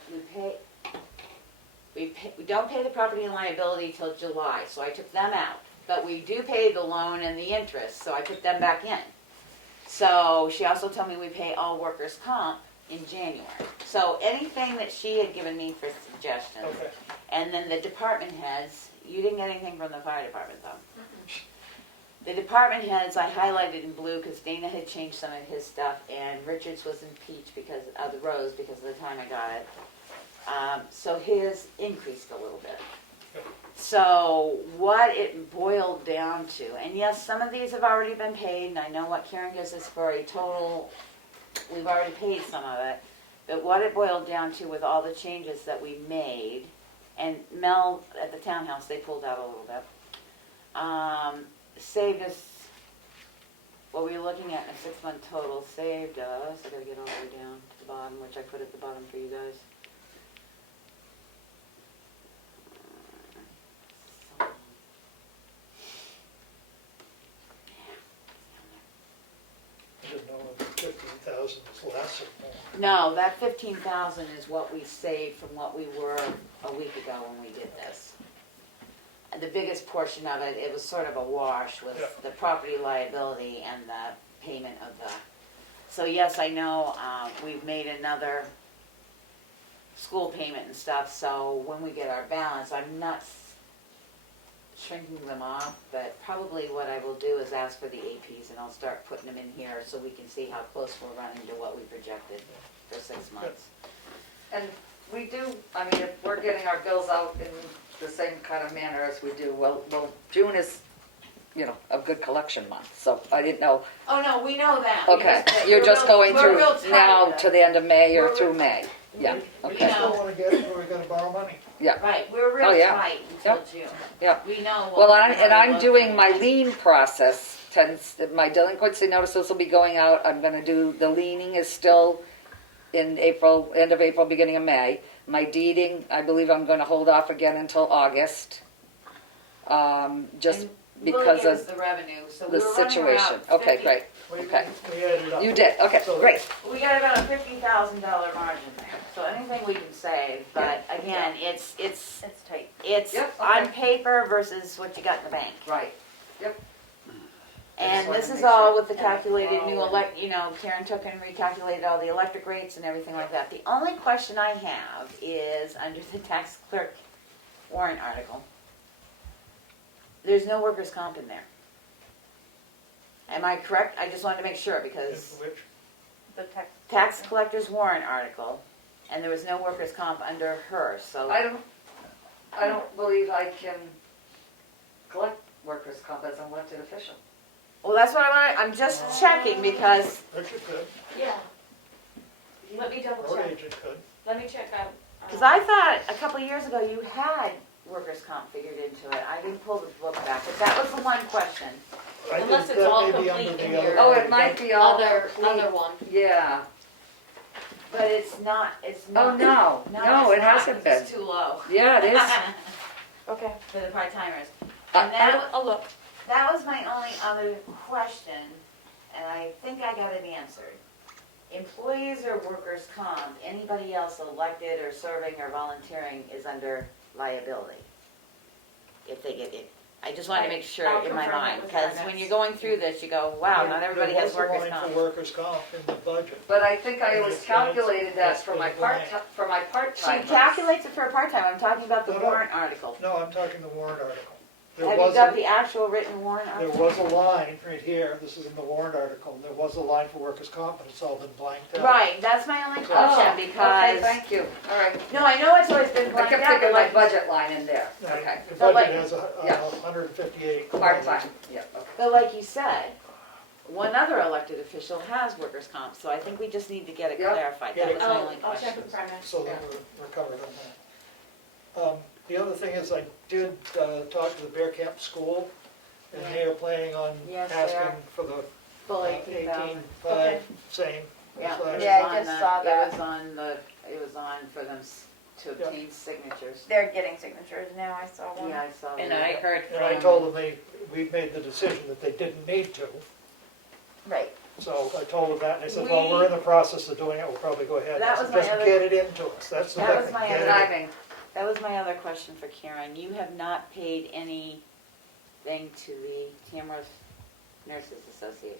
we don't pay the property and liability till July, so I took them out. But we do pay the loan and the interest, so I put them back in. So she also told me we pay all workers' comp in January. So anything that she had given me for suggestions. okay. And then the department heads, you didn't get anything from the fire department though. The department heads I highlighted in blue because Dana had changed some of his stuff and Richards was in peach because of the rose because of the time I got it. So his increased a little bit. So what it boiled down to, and yes, some of these have already been paid, and I know what Karen gives us for a total, we've already paid some of it, but what it boiled down to with all the changes that we made, and Mel at the townhouse, they pulled out a little bit, saved us, what we were looking at in a 6-month total, saved us, I gotta get all the way down to the bottom, which I put at the bottom for you guys. I didn't know if 15,000 was less or more. No, that 15,000 is what we saved from what we were a week ago when we did this. the biggest portion of it, it was sort of a wash with Yeah. the property liability and the payment of the, so yes, I know, we've made another school payment and stuff, so when we get our balance, I'm not shrinking them off, but probably what I will do is ask for the APs and I'll start putting them in here so we can see how close we're running to what we projected for 6 months. And we do, I mean, if we're getting our bills out in the same kind of manner as we do, well, June is, you know, a good collection month, so I didn't know. Oh, no, we know that. Okay, because you're we're just real- going we're through real tight now with to it. the end of May or We're- through May? Yeah, We okay, still wanna get it, but we're gonna borrow money. yeah. Right, we're real Oh, yeah. tight until Yep. June. Yep. We know. Well, what and we're I'm looking doing my at. lien process, my delinquency notices will be going out, I'm gonna do, the liening is still in April, end of April, beginning of May. My deeding, I believe I'm gonna hold off again until August, just And because Willie gave us of the revenue, so the we were running situation. around Okay, 50 great, We okay. added up. You did, okay, So- great. We got about a $50,000 margin there, so anything we can save, but again, it's It's tight. Yep, on okay. paper versus what you got in the bank. Right, And wanted this to is make all sure. with the calculated new Oh. Karen took and recalculated all the electric rates and everything like that. The only question I have is under the tax clerk warrant article. There's no workers' comp in there. Am I correct? I just wanted to make sure because Which, The text. tax collector's warrant article, and there was no workers' comp under her, so. I don't believe I can collect workers' comp as an elected official. Well, that's what I'm just checking because, Richard could, Yeah. Let me double road check. agent could. Let me check out. because I thought a couple of years ago you had workers' comp figured into it. I didn't pull the book back, but that was the one question. I Unless think it's that all may be complete under in the other your- Oh, one. it might be all Other complete. one. Yeah. But it's not, it's Oh, not. no, no, it's it not, hasn't 'cause been. It's too low. Yeah, it is. Okay. For the part-timers. I- And that, I'll look. that was my only other question, and I think I got it answered. Employees or workers' comp, anybody else elected or serving or volunteering is under liability. If they get it. I just wanted to make sure I'll in my confirm it mind, with because her when next. you're going through this, you go, wow, not everybody has workers There was a line comp. for workers' comp in the budget. But I think I always calculated that for my She part-time. calculates it for a part-time, I'm talking about the No, no. warrant article. No, I'm talking the warrant article. There Have you was got a- the actual written warrant There article? was a line right here, this is in the warrant article, there was a line for workers' comp, but it's all been blanked out. Right, that's my only Oh, question, okay, because, thank you, all right. no, I know it's always been I blanked kept out, thinking but my like, budget line in there, Right, okay. The But like- budget has Yeah. 158. Part-time, yeah, okay. but like you said, one other elected official has workers' comp, so I think we just need to get it Yeah. clarified, Yeah. that was my only I'll check question. with Brenda. So then we're covered on that. The other thing is, I did talk to the Bear Camp School, and they are planning on Yes, they asking are. for the Full 18,000. 18,500, same. Yeah, as last it Yeah, year. was I on just the- saw that. It was on the, it was on for them to Yeah. obtain signatures. They're getting signatures now, I saw one. Yeah, I saw that. And I heard And I from, told them we made the decision that they didn't need to, Right. so I told them that, and they said, well, we're in the process of doing it, we'll probably go ahead. That I was said, my just other- get it into us, that's the That big was thing, my get other- it in. Timing, That was my other question for Karen. You have not paid anything to the Tamworth Nurses Association?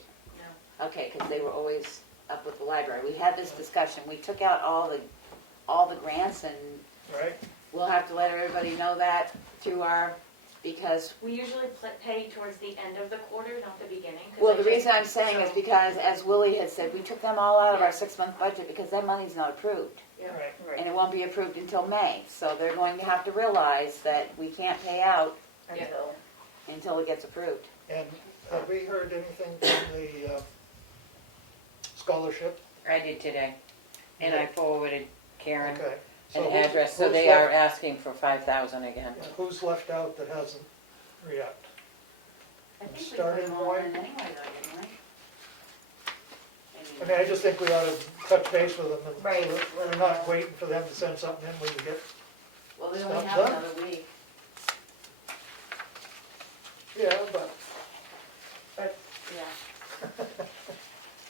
No. Okay, because they were always up with the library. We had this discussion. We took out all the grants, and Right, we'll have to let everybody know that through our, because, We usually pay towards the end of the quarter, not the beginning. 'cause well, they the reason just- I'm saying is so- because, as Willie had said, we took them all out of our 6-month budget because that money's not approved. right. And it won't be approved until May. So they're going to have to realize that we can't pay out until it gets approved. And have we heard anything from the scholarship? I did today, and I forwarded Karen Okay. So an who's- address, so who's they left- are asking for 5,000 again. Who's left out that hasn't reacted? I think we Starting put them all point. in anyway, though, didn't we? I mean, I just think we ought to touch base with them, and so Right. that we're not waiting for them to send something in, we can get, Well, we only Stuff have done. another week. yeah, but Yeah.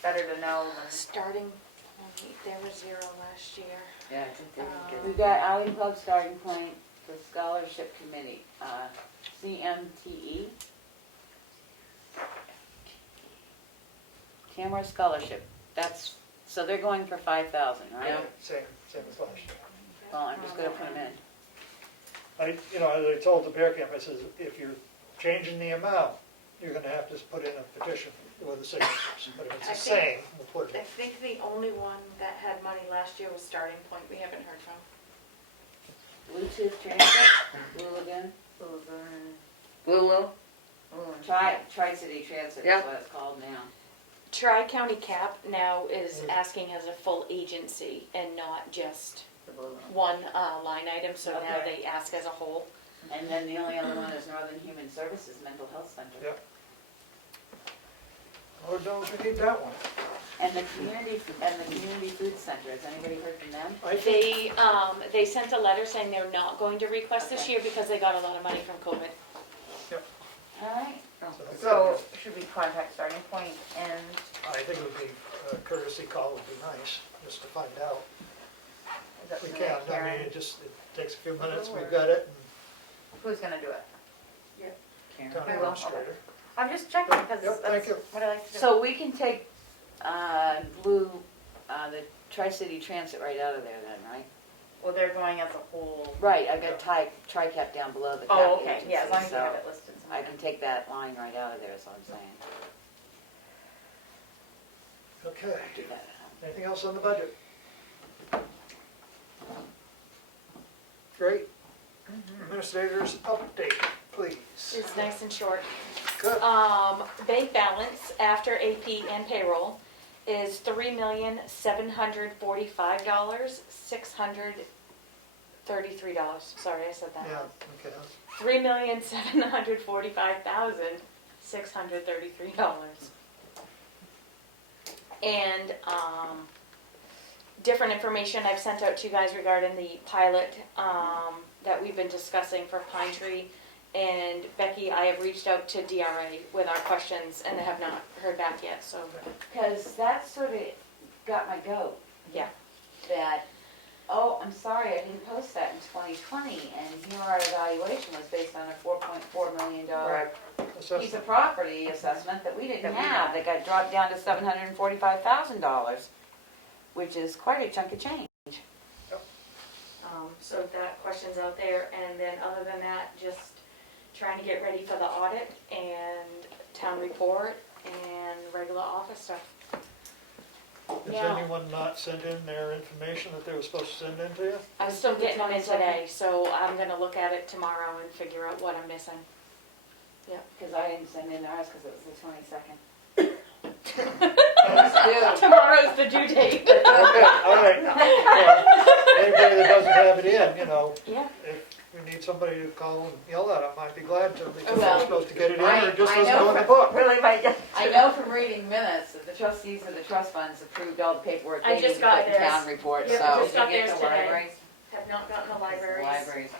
Better to know than. Starting point, there was 0 last year. Yeah, I think they didn't get We've got Island Club starting point, the scholarship committee, CMTE. Tamworth Scholarship, so they're going for 5,000, right? Yeah. Same as last year. Well, I'm just gonna put them in. As I told the bear camp, I says, if you're changing the amount, you're gonna have to put in a petition with the signatures. But if it's I the think- same, we'll put it I in. think the only one that had money last year was Starting Point, we haven't heard from. Bluetooth transit, Blue Lagoon, Lulu? Tri-City Transit is Yeah. what it's called now. Tri-County Cap now is asking as a full agency and not just The Blue one. one line item, so now Okay. they ask as a whole. And then the only other one is Northern Human Services Mental Health Center. Yep. Lord knows we need that one. And the community food center, has anybody heard from them? I think, They sent a letter saying they're not going to request this Okay. year because they got a lot of money from COVID. All right. So should we contact Starting Point and, I think it would be, a courtesy call would be nice, just to find out. is that We something can, that I mean, Karen, it takes a few minutes, we've got it, who's gonna do it? and Karen. town We will, administrator. I'm just checking because Yep, that's thank you. what I like to do. So we can take, the Tri-City Transit right out of there then, right? Well, they're going as a whole. Right, I've got Tri-Cap down below the cap Oh, okay, yeah, as long as agency, you have so it listed I somewhere. can take that line right out of there, is what I'm saying. Okay, Do that. anything else on the budget? Great. Administrators update, please. It's nice and short. Good. Bank balance after AP and payroll is $3,745,633. Sorry, I said that. Yeah, okay. $3,745,633. And different information I've sent out to you guys regarding the pilot that we've been discussing for Pine Tree. And Becky, I have reached out to DRA with our questions and I have not heard back yet, so. Because that sort of got my goat. Yeah. That, oh, I'm sorry, I didn't post that in 2020, and here our evaluation was based on a $4.4 million piece Assessment. of property assessment that we didn't That we have, had. that got dropped down to $745,000, which is quite a chunk of change. So that question's out there, and then other than that, just trying to get ready for the audit and town report and regular office stuff. Did Now- anyone not send in their information that they were supposed to send in to you? I'm still getting them in today, so I'm gonna look at it tomorrow and figure out what I'm missing. Because I didn't send in ours because it was the 22nd. Tomorrow's the due date. Okay, all right. Well, anybody that doesn't have it in, Yeah. if we need somebody to call and yell at them, I'd be glad to, because Well, they're supposed to get it in, I or it just know doesn't go in the for- book. Really might get. I know from reading minutes that the trustees of the trust funds approved all the paperwork I they need just to put got in theirs. town report, Yep, so. just got Did you get theirs the today. libraries? Have not gotten the The libraries, libraries,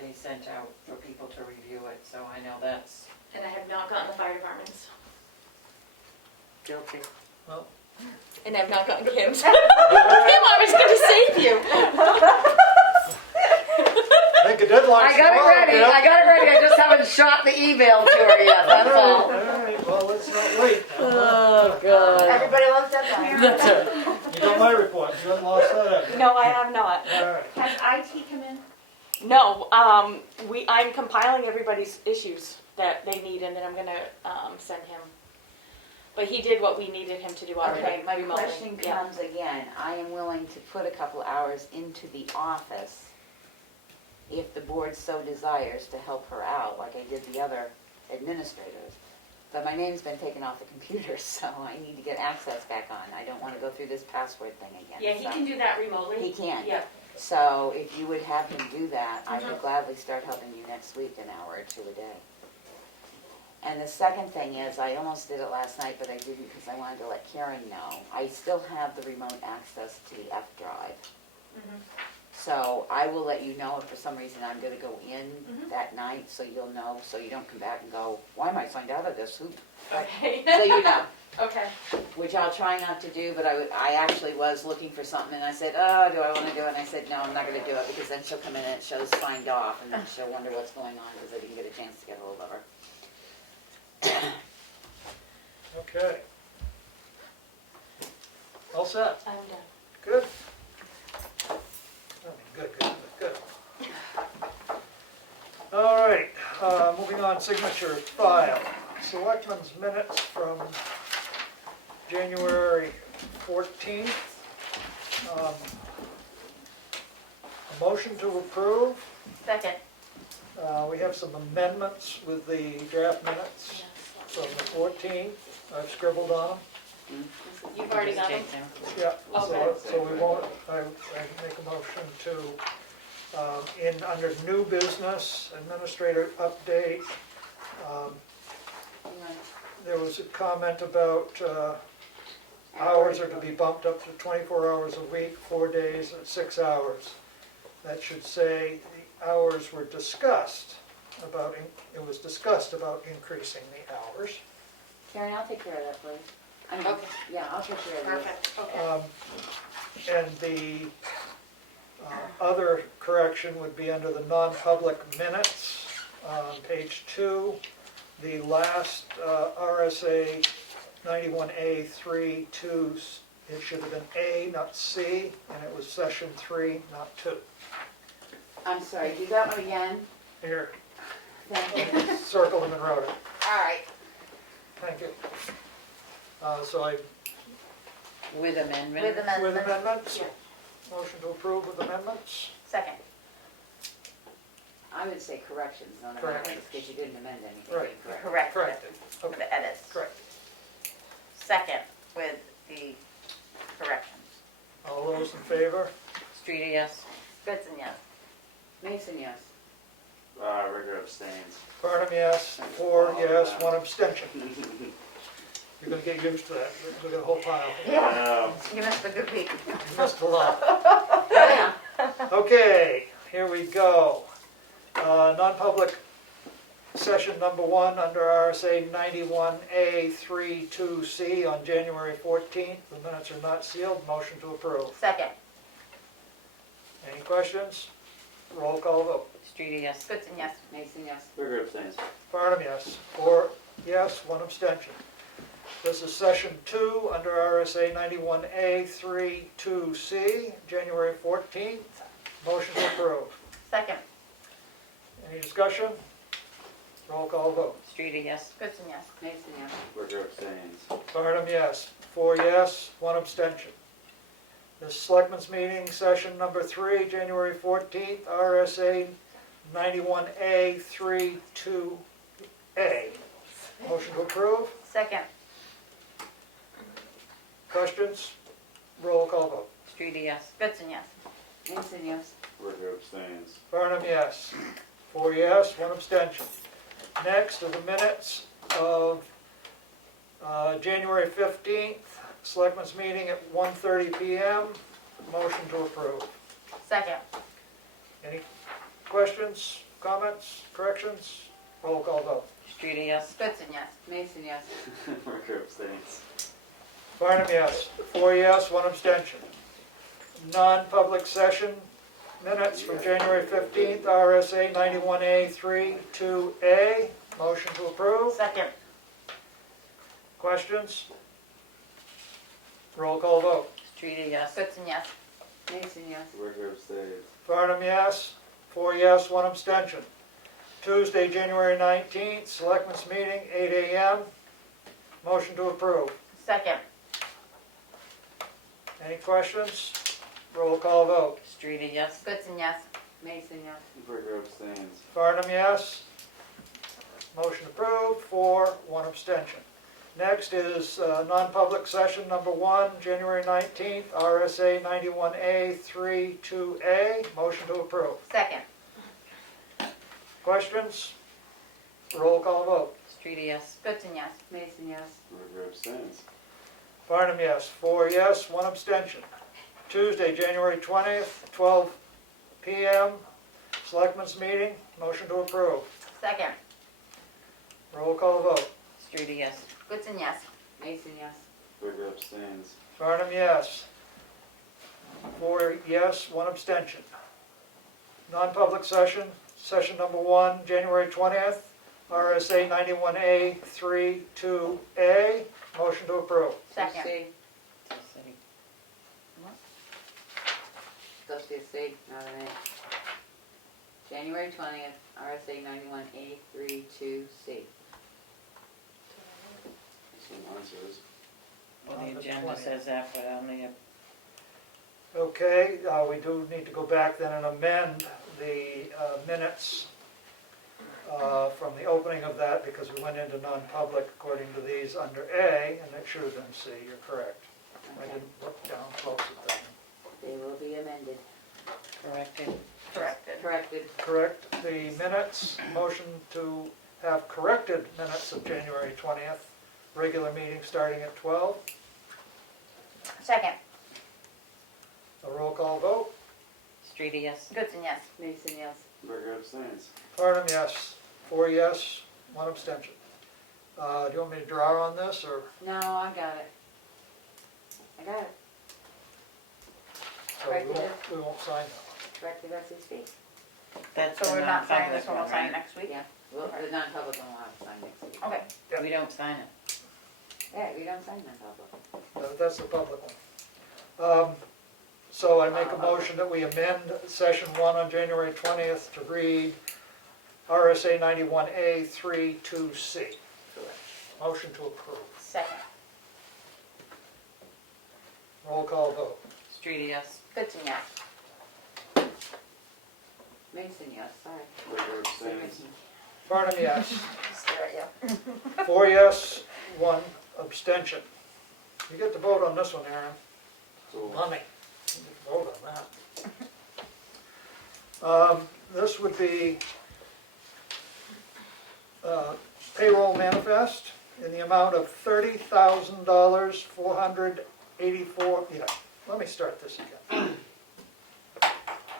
they sent out for people to review it, so I know that's and I have not gotten the fire departments, guilty. Well, and I've not gotten Kim's. Kim, I was gonna save you. I think a deadline. I got it ready, I just haven't shot the email to her yet, that's all. All right, well, let's not wait. Oh, God. Everybody loves that. You got my report, you haven't lost that, have you? No, I have not. All right. Has IT come in? No, I'm compiling everybody's issues that they need, and then I'm gonna send him. But he did what we needed him to do already. Okay, my remotely. question Yeah. comes again. I am willing to put a couple hours into the office if the board so desires to help her out, like I did the other administrators. But my name's been taken off the computer, so I need to get access back on. I don't want to go through this password thing again. Yeah, he so. can do that remotely. He can. Yeah. So if you would have him do that, I Mhm. would gladly start helping you next week, an hour or two a day. And the second thing is, I almost did it last night, but I didn't because I wanted to let Karen know. I still have the remote access to the F drive. Mhm. So I will let you know if for some reason I'm gonna go in Mhm. that night, so you'll know, so you don't come back and go, why am I signed out of this? Who? Okay. So you know. Okay. which I'll try not to do, but I actually was looking for something, and I said, oh, do I wanna do it? And I said, no, I'm not gonna do it, because then she'll come in and it shows signed off, and then she'll wonder what's going on, because I didn't get a chance to get hold of her. Okay. All set? I'm done. Good? I mean, good. All right, moving on, signature file. Selectmen's minutes from January 14th. A motion to approve. Second. We have some amendments with the draft minutes from the 14th. I've scribbled on them. You've already got them? Take them. Yeah, Okay. so we won't, I make a motion to, under new business, administrator update, there was a comment about, hours are to be bumped up to 24 hours a week, 4 days at 6 hours. That should say the hours were discussed about, it was discussed about increasing the hours. Karen, I'll take care of that, please. Okay. Yeah, I'll take care of this. Perfect, okay. And the other correction would be under the non-public minutes, page 2, the last RSA 91A 3.2, it should have been A, not C, and it was session 3, not 2. I'm sorry, do that one again? Here, Thank you. circled them and wrote it. All right. Thank you. So I, With amendment? With with amendment. amendments, motion to approve with amendments. Second. I would say corrections, not Corrections. amendments, because you didn't amend anything. Right. you corrected. Correct. Corrected. With Okay, the edits. correct. Second with the corrections. All those in favor? Streeter, yes. Goodson, yes. Mason, yes. Ricker abstains. Barnum, yes. 4 yes, 1 abstention. You're gonna get used to that. We got a whole pile. You missed a good week. You missed a lot. Yeah. Okay, here we go. Non-public session number 1 under RSA 91A 3.2C on January 14th. The minutes are not sealed. Motion to approve. Second. Any questions? Roll call vote. Streeter, yes. Goodson, yes. Mason, yes. Ricker abstains. Barnum, yes. 4 yes, 1 abstention. This is session 2 under RSA 91A 3.2C, January 14th. Motion to approve. Second. Any discussion? Roll call vote. Streeter, yes. Goodson, yes. Mason, yes. Ricker abstains. Barnum, yes. 4 yes, 1 abstention. This Selectmen's meeting, session number 3, January 14th, RSA 91A 3.2A. Motion to approve. Second. Questions? Roll call vote. Streeter, yes. Goodson, yes. Mason, yes. Ricker abstains. Barnum, yes. 4 yes, 1 abstention. Next are the minutes of January 15th, Selectmen's meeting at 1:30 p.m. Motion to approve. Second. Any questions, comments, corrections? Roll call vote. Streeter, yes. Goodson, yes. Mason, yes. Ricker abstains. Barnum, yes. 4 yes, 1 abstention. Non-public session minutes from January 15th, RSA 91A 3.2A. Motion to approve. Second. Questions? Roll call vote. Streeter, yes. Goodson, yes. Mason, yes. Ricker abstains. Barnum, yes. 4 yes, 1 abstention. Tuesday, January 19th, Selectmen's meeting, 8 a.m. Motion to approve. Second. Any questions? Roll call vote. Streeter, yes. Goodson, yes. Mason, yes. Ricker abstains. Barnum, yes. Motion approved, 4, 1 abstention. Next is non-public session number 1, January 19th, RSA 91A 3.2A. Motion to approve. Second. Questions? Roll call vote. Streeter, yes. Goodson, yes. Mason, yes. Ricker abstains. Barnum, yes. 4 yes, 1 abstention. Tuesday, January 20th, 12 p.m. Selectmen's meeting. Motion to approve. Second. Roll call vote. Streeter, yes. Goodson, yes. Mason, yes. Berger abstains. Farnham, yes. 4 yes, 1 abstention. Non-public session, session number 1, January 20th, RSA 91A 32A. Motion to approve. Second. C. So say, Supposed to be a C, not an A. January 20th, RSA 91A32C. That's what mine says. well, On the the agenda 20th. says that, but I only have, Okay, we do need to go back then and amend the minutes from the opening of that because we went into non-public according to these under A, and it should have been C, you're correct. I Okay. didn't look down close at that. They will be amended. corrected. Corrected. Corrected. Correct the minutes, motion to have corrected minutes of January 20th, regular meeting starting at 12. Second. A roll call vote. Streeter, yes. Goodson, yes. Mason, yes. Berger abstains. Farnham, yes. 4 yes, 1 abstention. Do you want me to draw on this, or? No, I got it. I got it. So we won't sign that Corrected as we speak. That's So the we're not signing non-public this one, we'll one, sign it right? next week? Yeah, well, the non-public one will have to sign next week. Okay. Yeah. We don't sign it. Yeah, we don't sign non-public. one. That's the public one. So I make a motion that we amend session 1 on January 20th to read RSA 91A 32C. Motion to approve. Second. Roll call vote. Streeter, yes. Goodson, yes. Mason, yes, sorry. Berger abstains. Farnham, yes. Stare at you. 4 yes, 1 abstention. You get to vote on this one, Aaron. Cool. Money. You get to vote on that. This would be payroll manifest in the amount of $30,000, 484, let me start this again.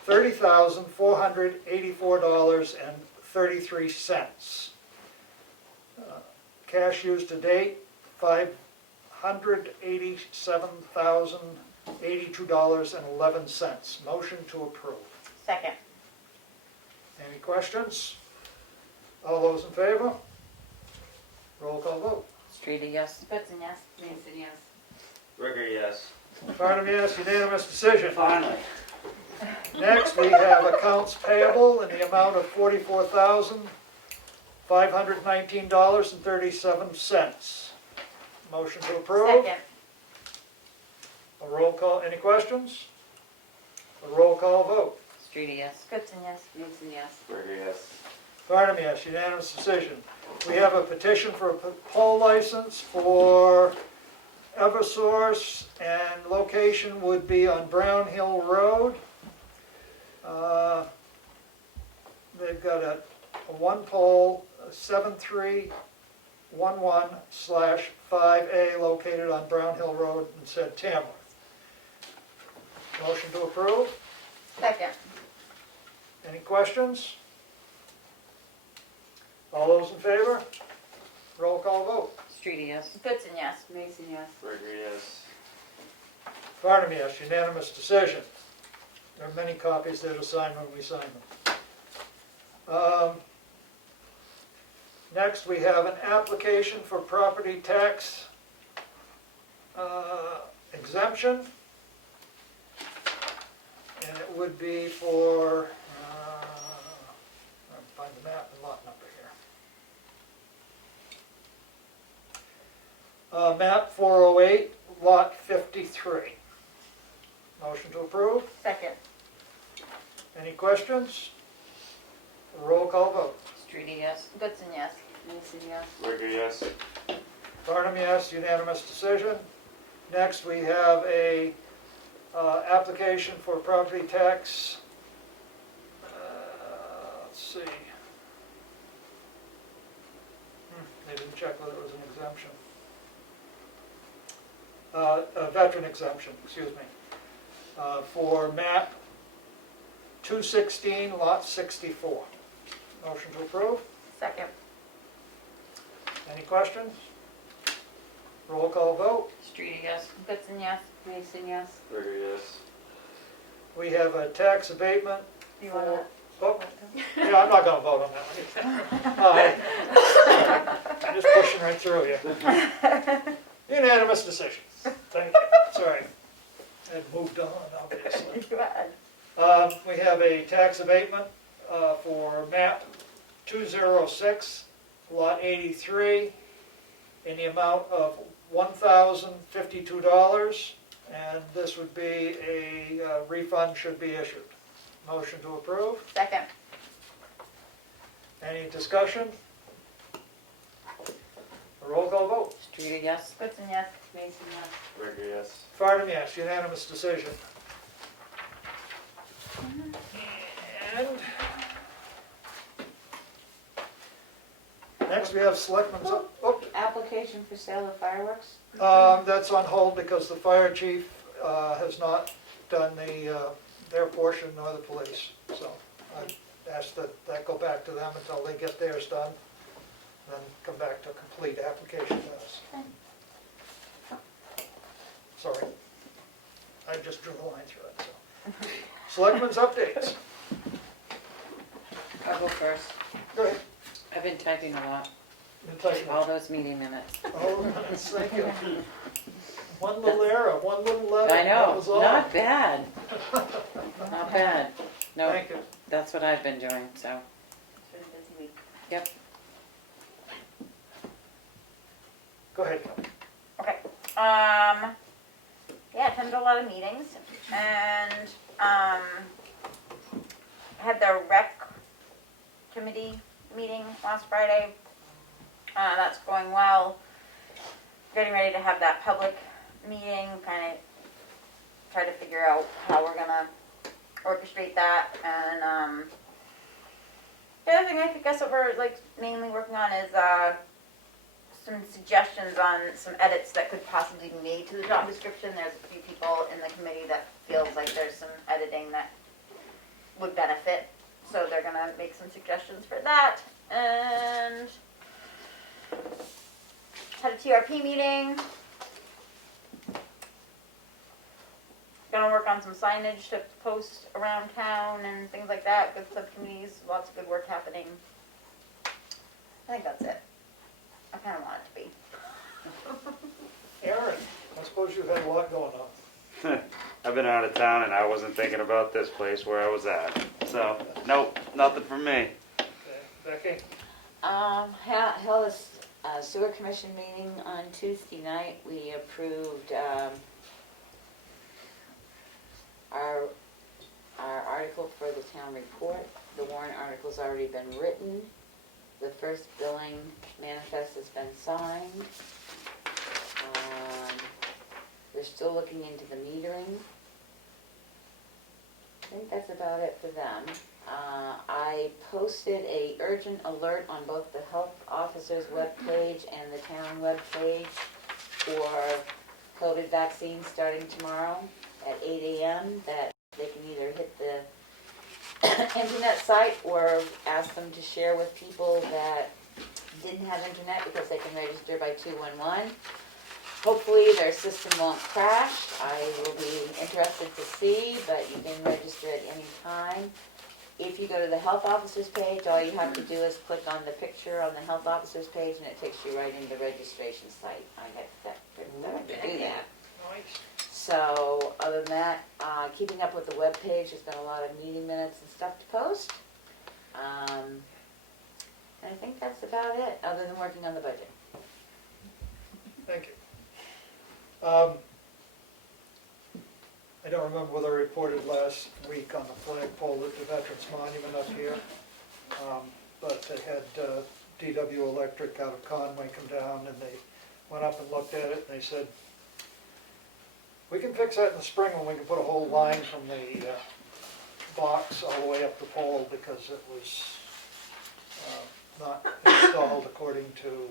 $30,484.33. Cash used to date, $587,082.11. Motion to approve. Second. Any questions? All those in favor? Roll call vote. Streeter, yes. Goodson, yes. Mason, yes. Berger, yes. Farnham, yes, unanimous decision. Finally. Next, we have accounts payable in the amount of $44,519.37. Motion to approve. Second. A roll call, any questions? A roll call vote. Streeter, yes. Goodson, yes. Mason, yes. Berger, yes. Farnham, yes, unanimous decision. We have a petition for a poll license for Eversource, and location would be on Brown Hill Road. They've got a one pole, 7311/5A located on Brown Hill Road in said Tamworth. Motion to approve. Second. Any questions? All those in favor? Roll call vote. Streeter, yes. Goodson, yes. Mason, yes. Berger, yes. Farnham, yes, unanimous decision. There are many copies there to sign when we sign them. Next, we have an application for property tax exemption. And it would be for, I'll find the map and lot number here. Map 408, lot 53. Motion to approve. Second. Any questions? Roll call vote. Streeter, yes. Goodson, yes. Mason, yes. Berger, yes. Farnham, yes, unanimous decision. Next, we have a application for property tax. Let's see. They didn't check whether it was an exemption. A veteran exemption, excuse me. For map 216, lot 64. Motion to approve. Second. Any questions? Roll call vote. Streeter, yes. Goodson, yes. Mason, yes. Ricker, yes. We have a tax abatement. Do you wanna? Oh, yeah, I'm not gonna vote on that one. I'm just pushing right through you. Unanimous decision. Thank you. Sorry. I'd moved on, obviously. You had. We have a tax abatement for map 206, lot 83, in the amount of $1,052, and this would be a refund should be issued. Motion to approve. Second. Any discussion? A roll call vote. Streeter, yes. Goodson, yes. Mason, yes. Ricker, yes. Fardham, yes, unanimous decision. And next we have Selectmen's, Application for sale of fireworks? that's on hold because the fire chief has not done their portion nor the police. So I asked that go back to them until they get theirs done, then come back to complete application to us. Sorry, I just drew the line through it, so. Selectmen's updates. I'll go first. Go ahead. I've been typing a lot, Been typing. all those meeting minutes. Oh, thank you. One little error, one little letter. I that know, was all. not bad. Not bad. No, Thank you. that's what I've been doing, so, It's been a busy week. yep. Go ahead, Kelly. Okay, yeah, attended a lot of meetings, and, had the rec committee meeting last Friday. That's going well. Getting ready to have that public meeting, kind of try to figure out how we're gonna orchestrate that, and, the other thing I guess that we're, like, mainly working on is, some suggestions on some edits that could possibly be made to the job description. There's a few people in the committee that feels like there's some editing that would benefit, so they're gonna make some suggestions for that. And had a TRP meeting. Gonna work on some signage to post around town and things like that. Good subcommittees, lots of good work happening. I think that's it. I kind of want it to be. Aaron, I suppose you've had a lot going on. I've been out of town and I wasn't thinking about this place where I was at. So, nope, nothing for me. Okay, Becky? Held a sewer commission meeting on Tuesday night. We approved, our article for the town report. The warrant article's already been written. The first billing manifest has been signed. We're still looking into the metering. I think that's about it for them. I posted a urgent alert on both the health officer's webpage and the town webpage for COVID vaccines starting tomorrow at 8 a.m. that they can either hit the internet site or ask them to share with people that didn't have internet because they can register by 211. Hopefully their system won't crash. I will be interested to see, but you can register at any time. If you go to the health officer's page, all you have to do is click on the picture on the health officer's page and it takes you right into the registration site. I got that to do that. Nice. So, other than that, keeping up with the webpage, there's been a lot of meeting minutes and stuff to post. And I think that's about it, other than working on the budget. Thank you. I don't remember whether I reported last week on the flagpole at the Veterans Monument up here, but they had DW Electric out of Conway come down and they went up and looked at it and they said, we can fix that in the spring when we can put a whole line from the box all the way up the pole because it was not installed according to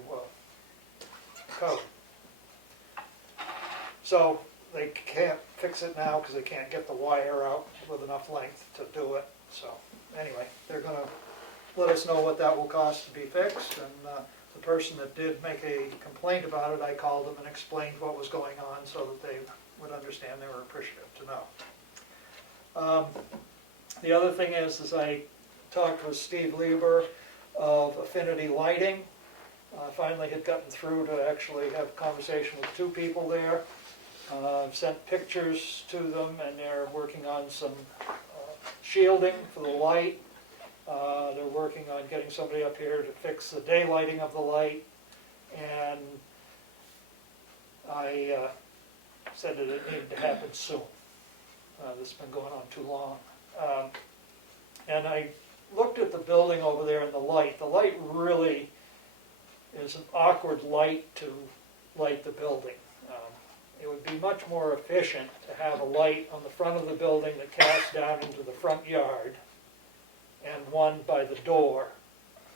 code. So they can't fix it now because they can't get the wire out with enough length to do it. So anyway, they're going to let us know what that will cost to be fixed, and the person that did make a complaint about it, I called them and explained what was going on so that they would understand. They were appreciative to know. The other thing is I talked with Steve Lieber of Affinity Lighting. Finally had gotten through to actually have a conversation with two people there. I've sent pictures to them, and they're working on some shielding for the light. They're working on getting somebody up here to fix the daylighting of the light, and I said that it needed to happen soon. This has been going on too long. And I looked at the building over there and the light. The light really is an awkward light to light the building. It would be much more efficient to have a light on the front of the building that casts down into the front yard, and one by the door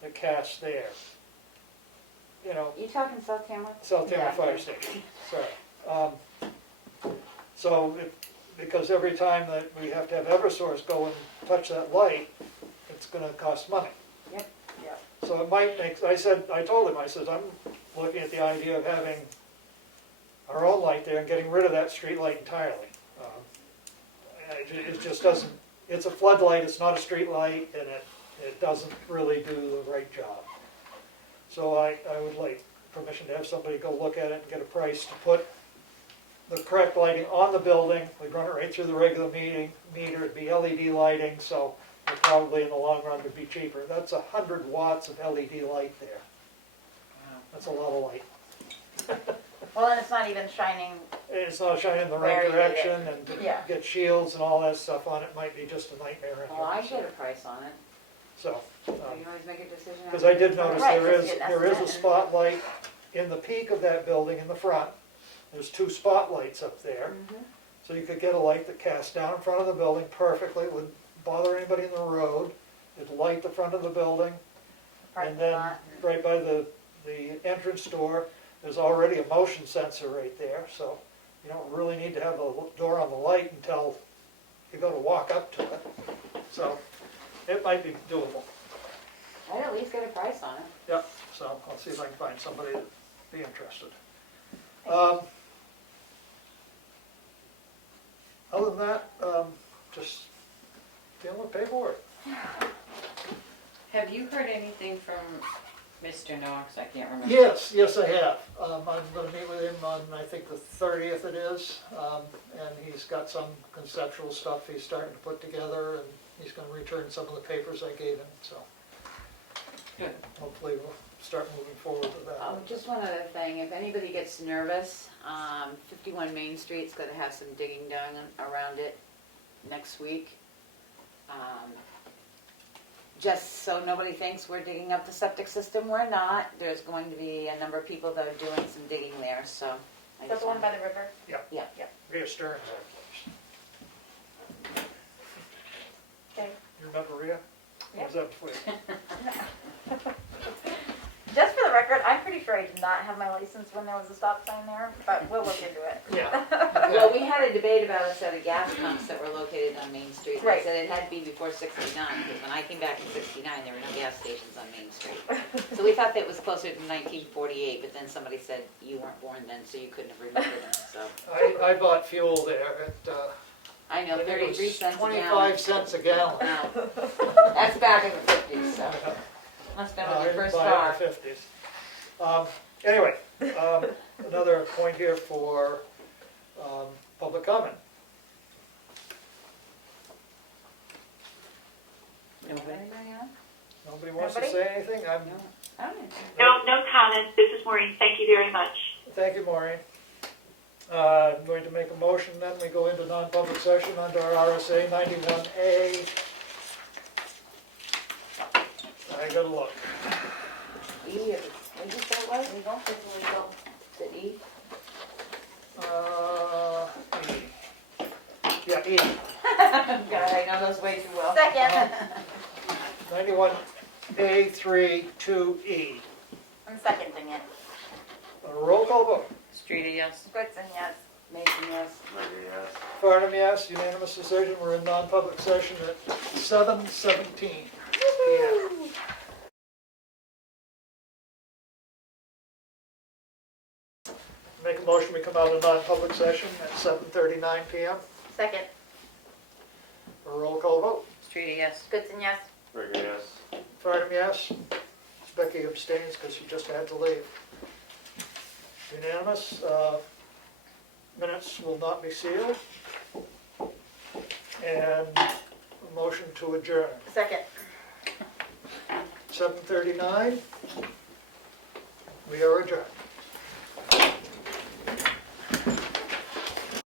that casts there. You know, You talking South Tamworth? South Tamworth Yeah. Fire Station, sorry. So, because every time that we have to have Eversource go and touch that light, it's gonna cost money. Yep. Yep. So it might make, I told him, I said, I'm looking at the idea of having our own light there and getting rid of that street light entirely. It just doesn't, it's a floodlight, it's not a street light, and it doesn't really do the right job. So I would like permission to have somebody go look at it and get a price to put the correct lighting on the building. We'd run it right through the regular meter, it'd be LED lighting, so it probably in the long run would be cheaper. That's 100 watts of LED light there. That's a lot of light. Well, and it's not even shining, It's not shining in the Where right you need direction, it. and Yeah. get shields and all that stuff on it might be just a nightmare. Well, I get a price on it. So, You can always make a decision. because I did notice Right, there just is, get an there is a estimate and- spotlight in the peak of that building in the front. There's two spotlights up there. Mhm. So you could get a light that casts down in front of the building perfectly, wouldn't bother anybody in the road. It'd light the front of the building. And parking then lot. right by the entrance door, there's already a motion sensor right there, so you don't really need to have the door on the light until you go to walk up to it. So it might be doable. I'd at least get a price on it. Yep, so I'll see if I can find somebody that'd be interested. Other than that, just dealing with paperwork. Have you heard anything from Mr. Knox? I can't remember. Yes, I have. I'm gonna meet with him on, I think, the 30th it is. And he's got some conceptual stuff he's starting to put together, and he's gonna return some of the papers I gave him, so. Good. Hopefully we'll start moving forward with that. Just one other thing, if anybody gets nervous, 51 Main Street's gonna have some digging done around it next week. Just so nobody thinks we're digging up the septic system, we're not. There's going to be a number of people that are doing some digging there, so. Is that the one by the river? Rhea Stearns, that place. Okay. You remember Rhea? Or was that before you? Just for the record, I'm pretty sure I did not have my license when there was a stop sign there, but we'll look into it. Yeah. Well, we had a debate about a set of gas pumps that were located on Main Street. They Right. said it had to be before 69, because when I came back in 69, there were no gas stations on Main Street. So we thought that was closer to 1948, but then somebody said you weren't born then, so you couldn't have remembered them, so. I bought fuel there at, I know, I think it 33 was cents a gallon. 25 cents a gallon. Wow. That's back in the 50s, so. Must have been I with your didn't first buy it car. in the 50s. Anyway, another point here for public comment. Nobody? Anybody else? Nobody wants to Nobody? say anything? No. I don't know. No comments. This is Maureen. Thank you very much. Thank you, Maureen. I'm going to make a motion, then we go into non-public session under our RSA 91A. I gotta look. E, what did you say it was? Legal? It's legal. Is it E? E. Yeah, E. God, I know those way too well. Second. 91A 2E. I'm seconding it. A roll call vote. Streeter, yes? Goodson, yes. Mason, yes. Farnham, yes. Unanimous decision. We're in non-public session at 7:17 p.m. motion, we come out of non-public session at 7:39 PM. Second, A roll call vote. Streety, yes. Goodson, yes. Rick, yes. Farnum, yes. Becky abstains because she just had to leave. Unanimous. Minutes will not be sealed. And a motion to adjourn. Second. 7:39. We are adjourned.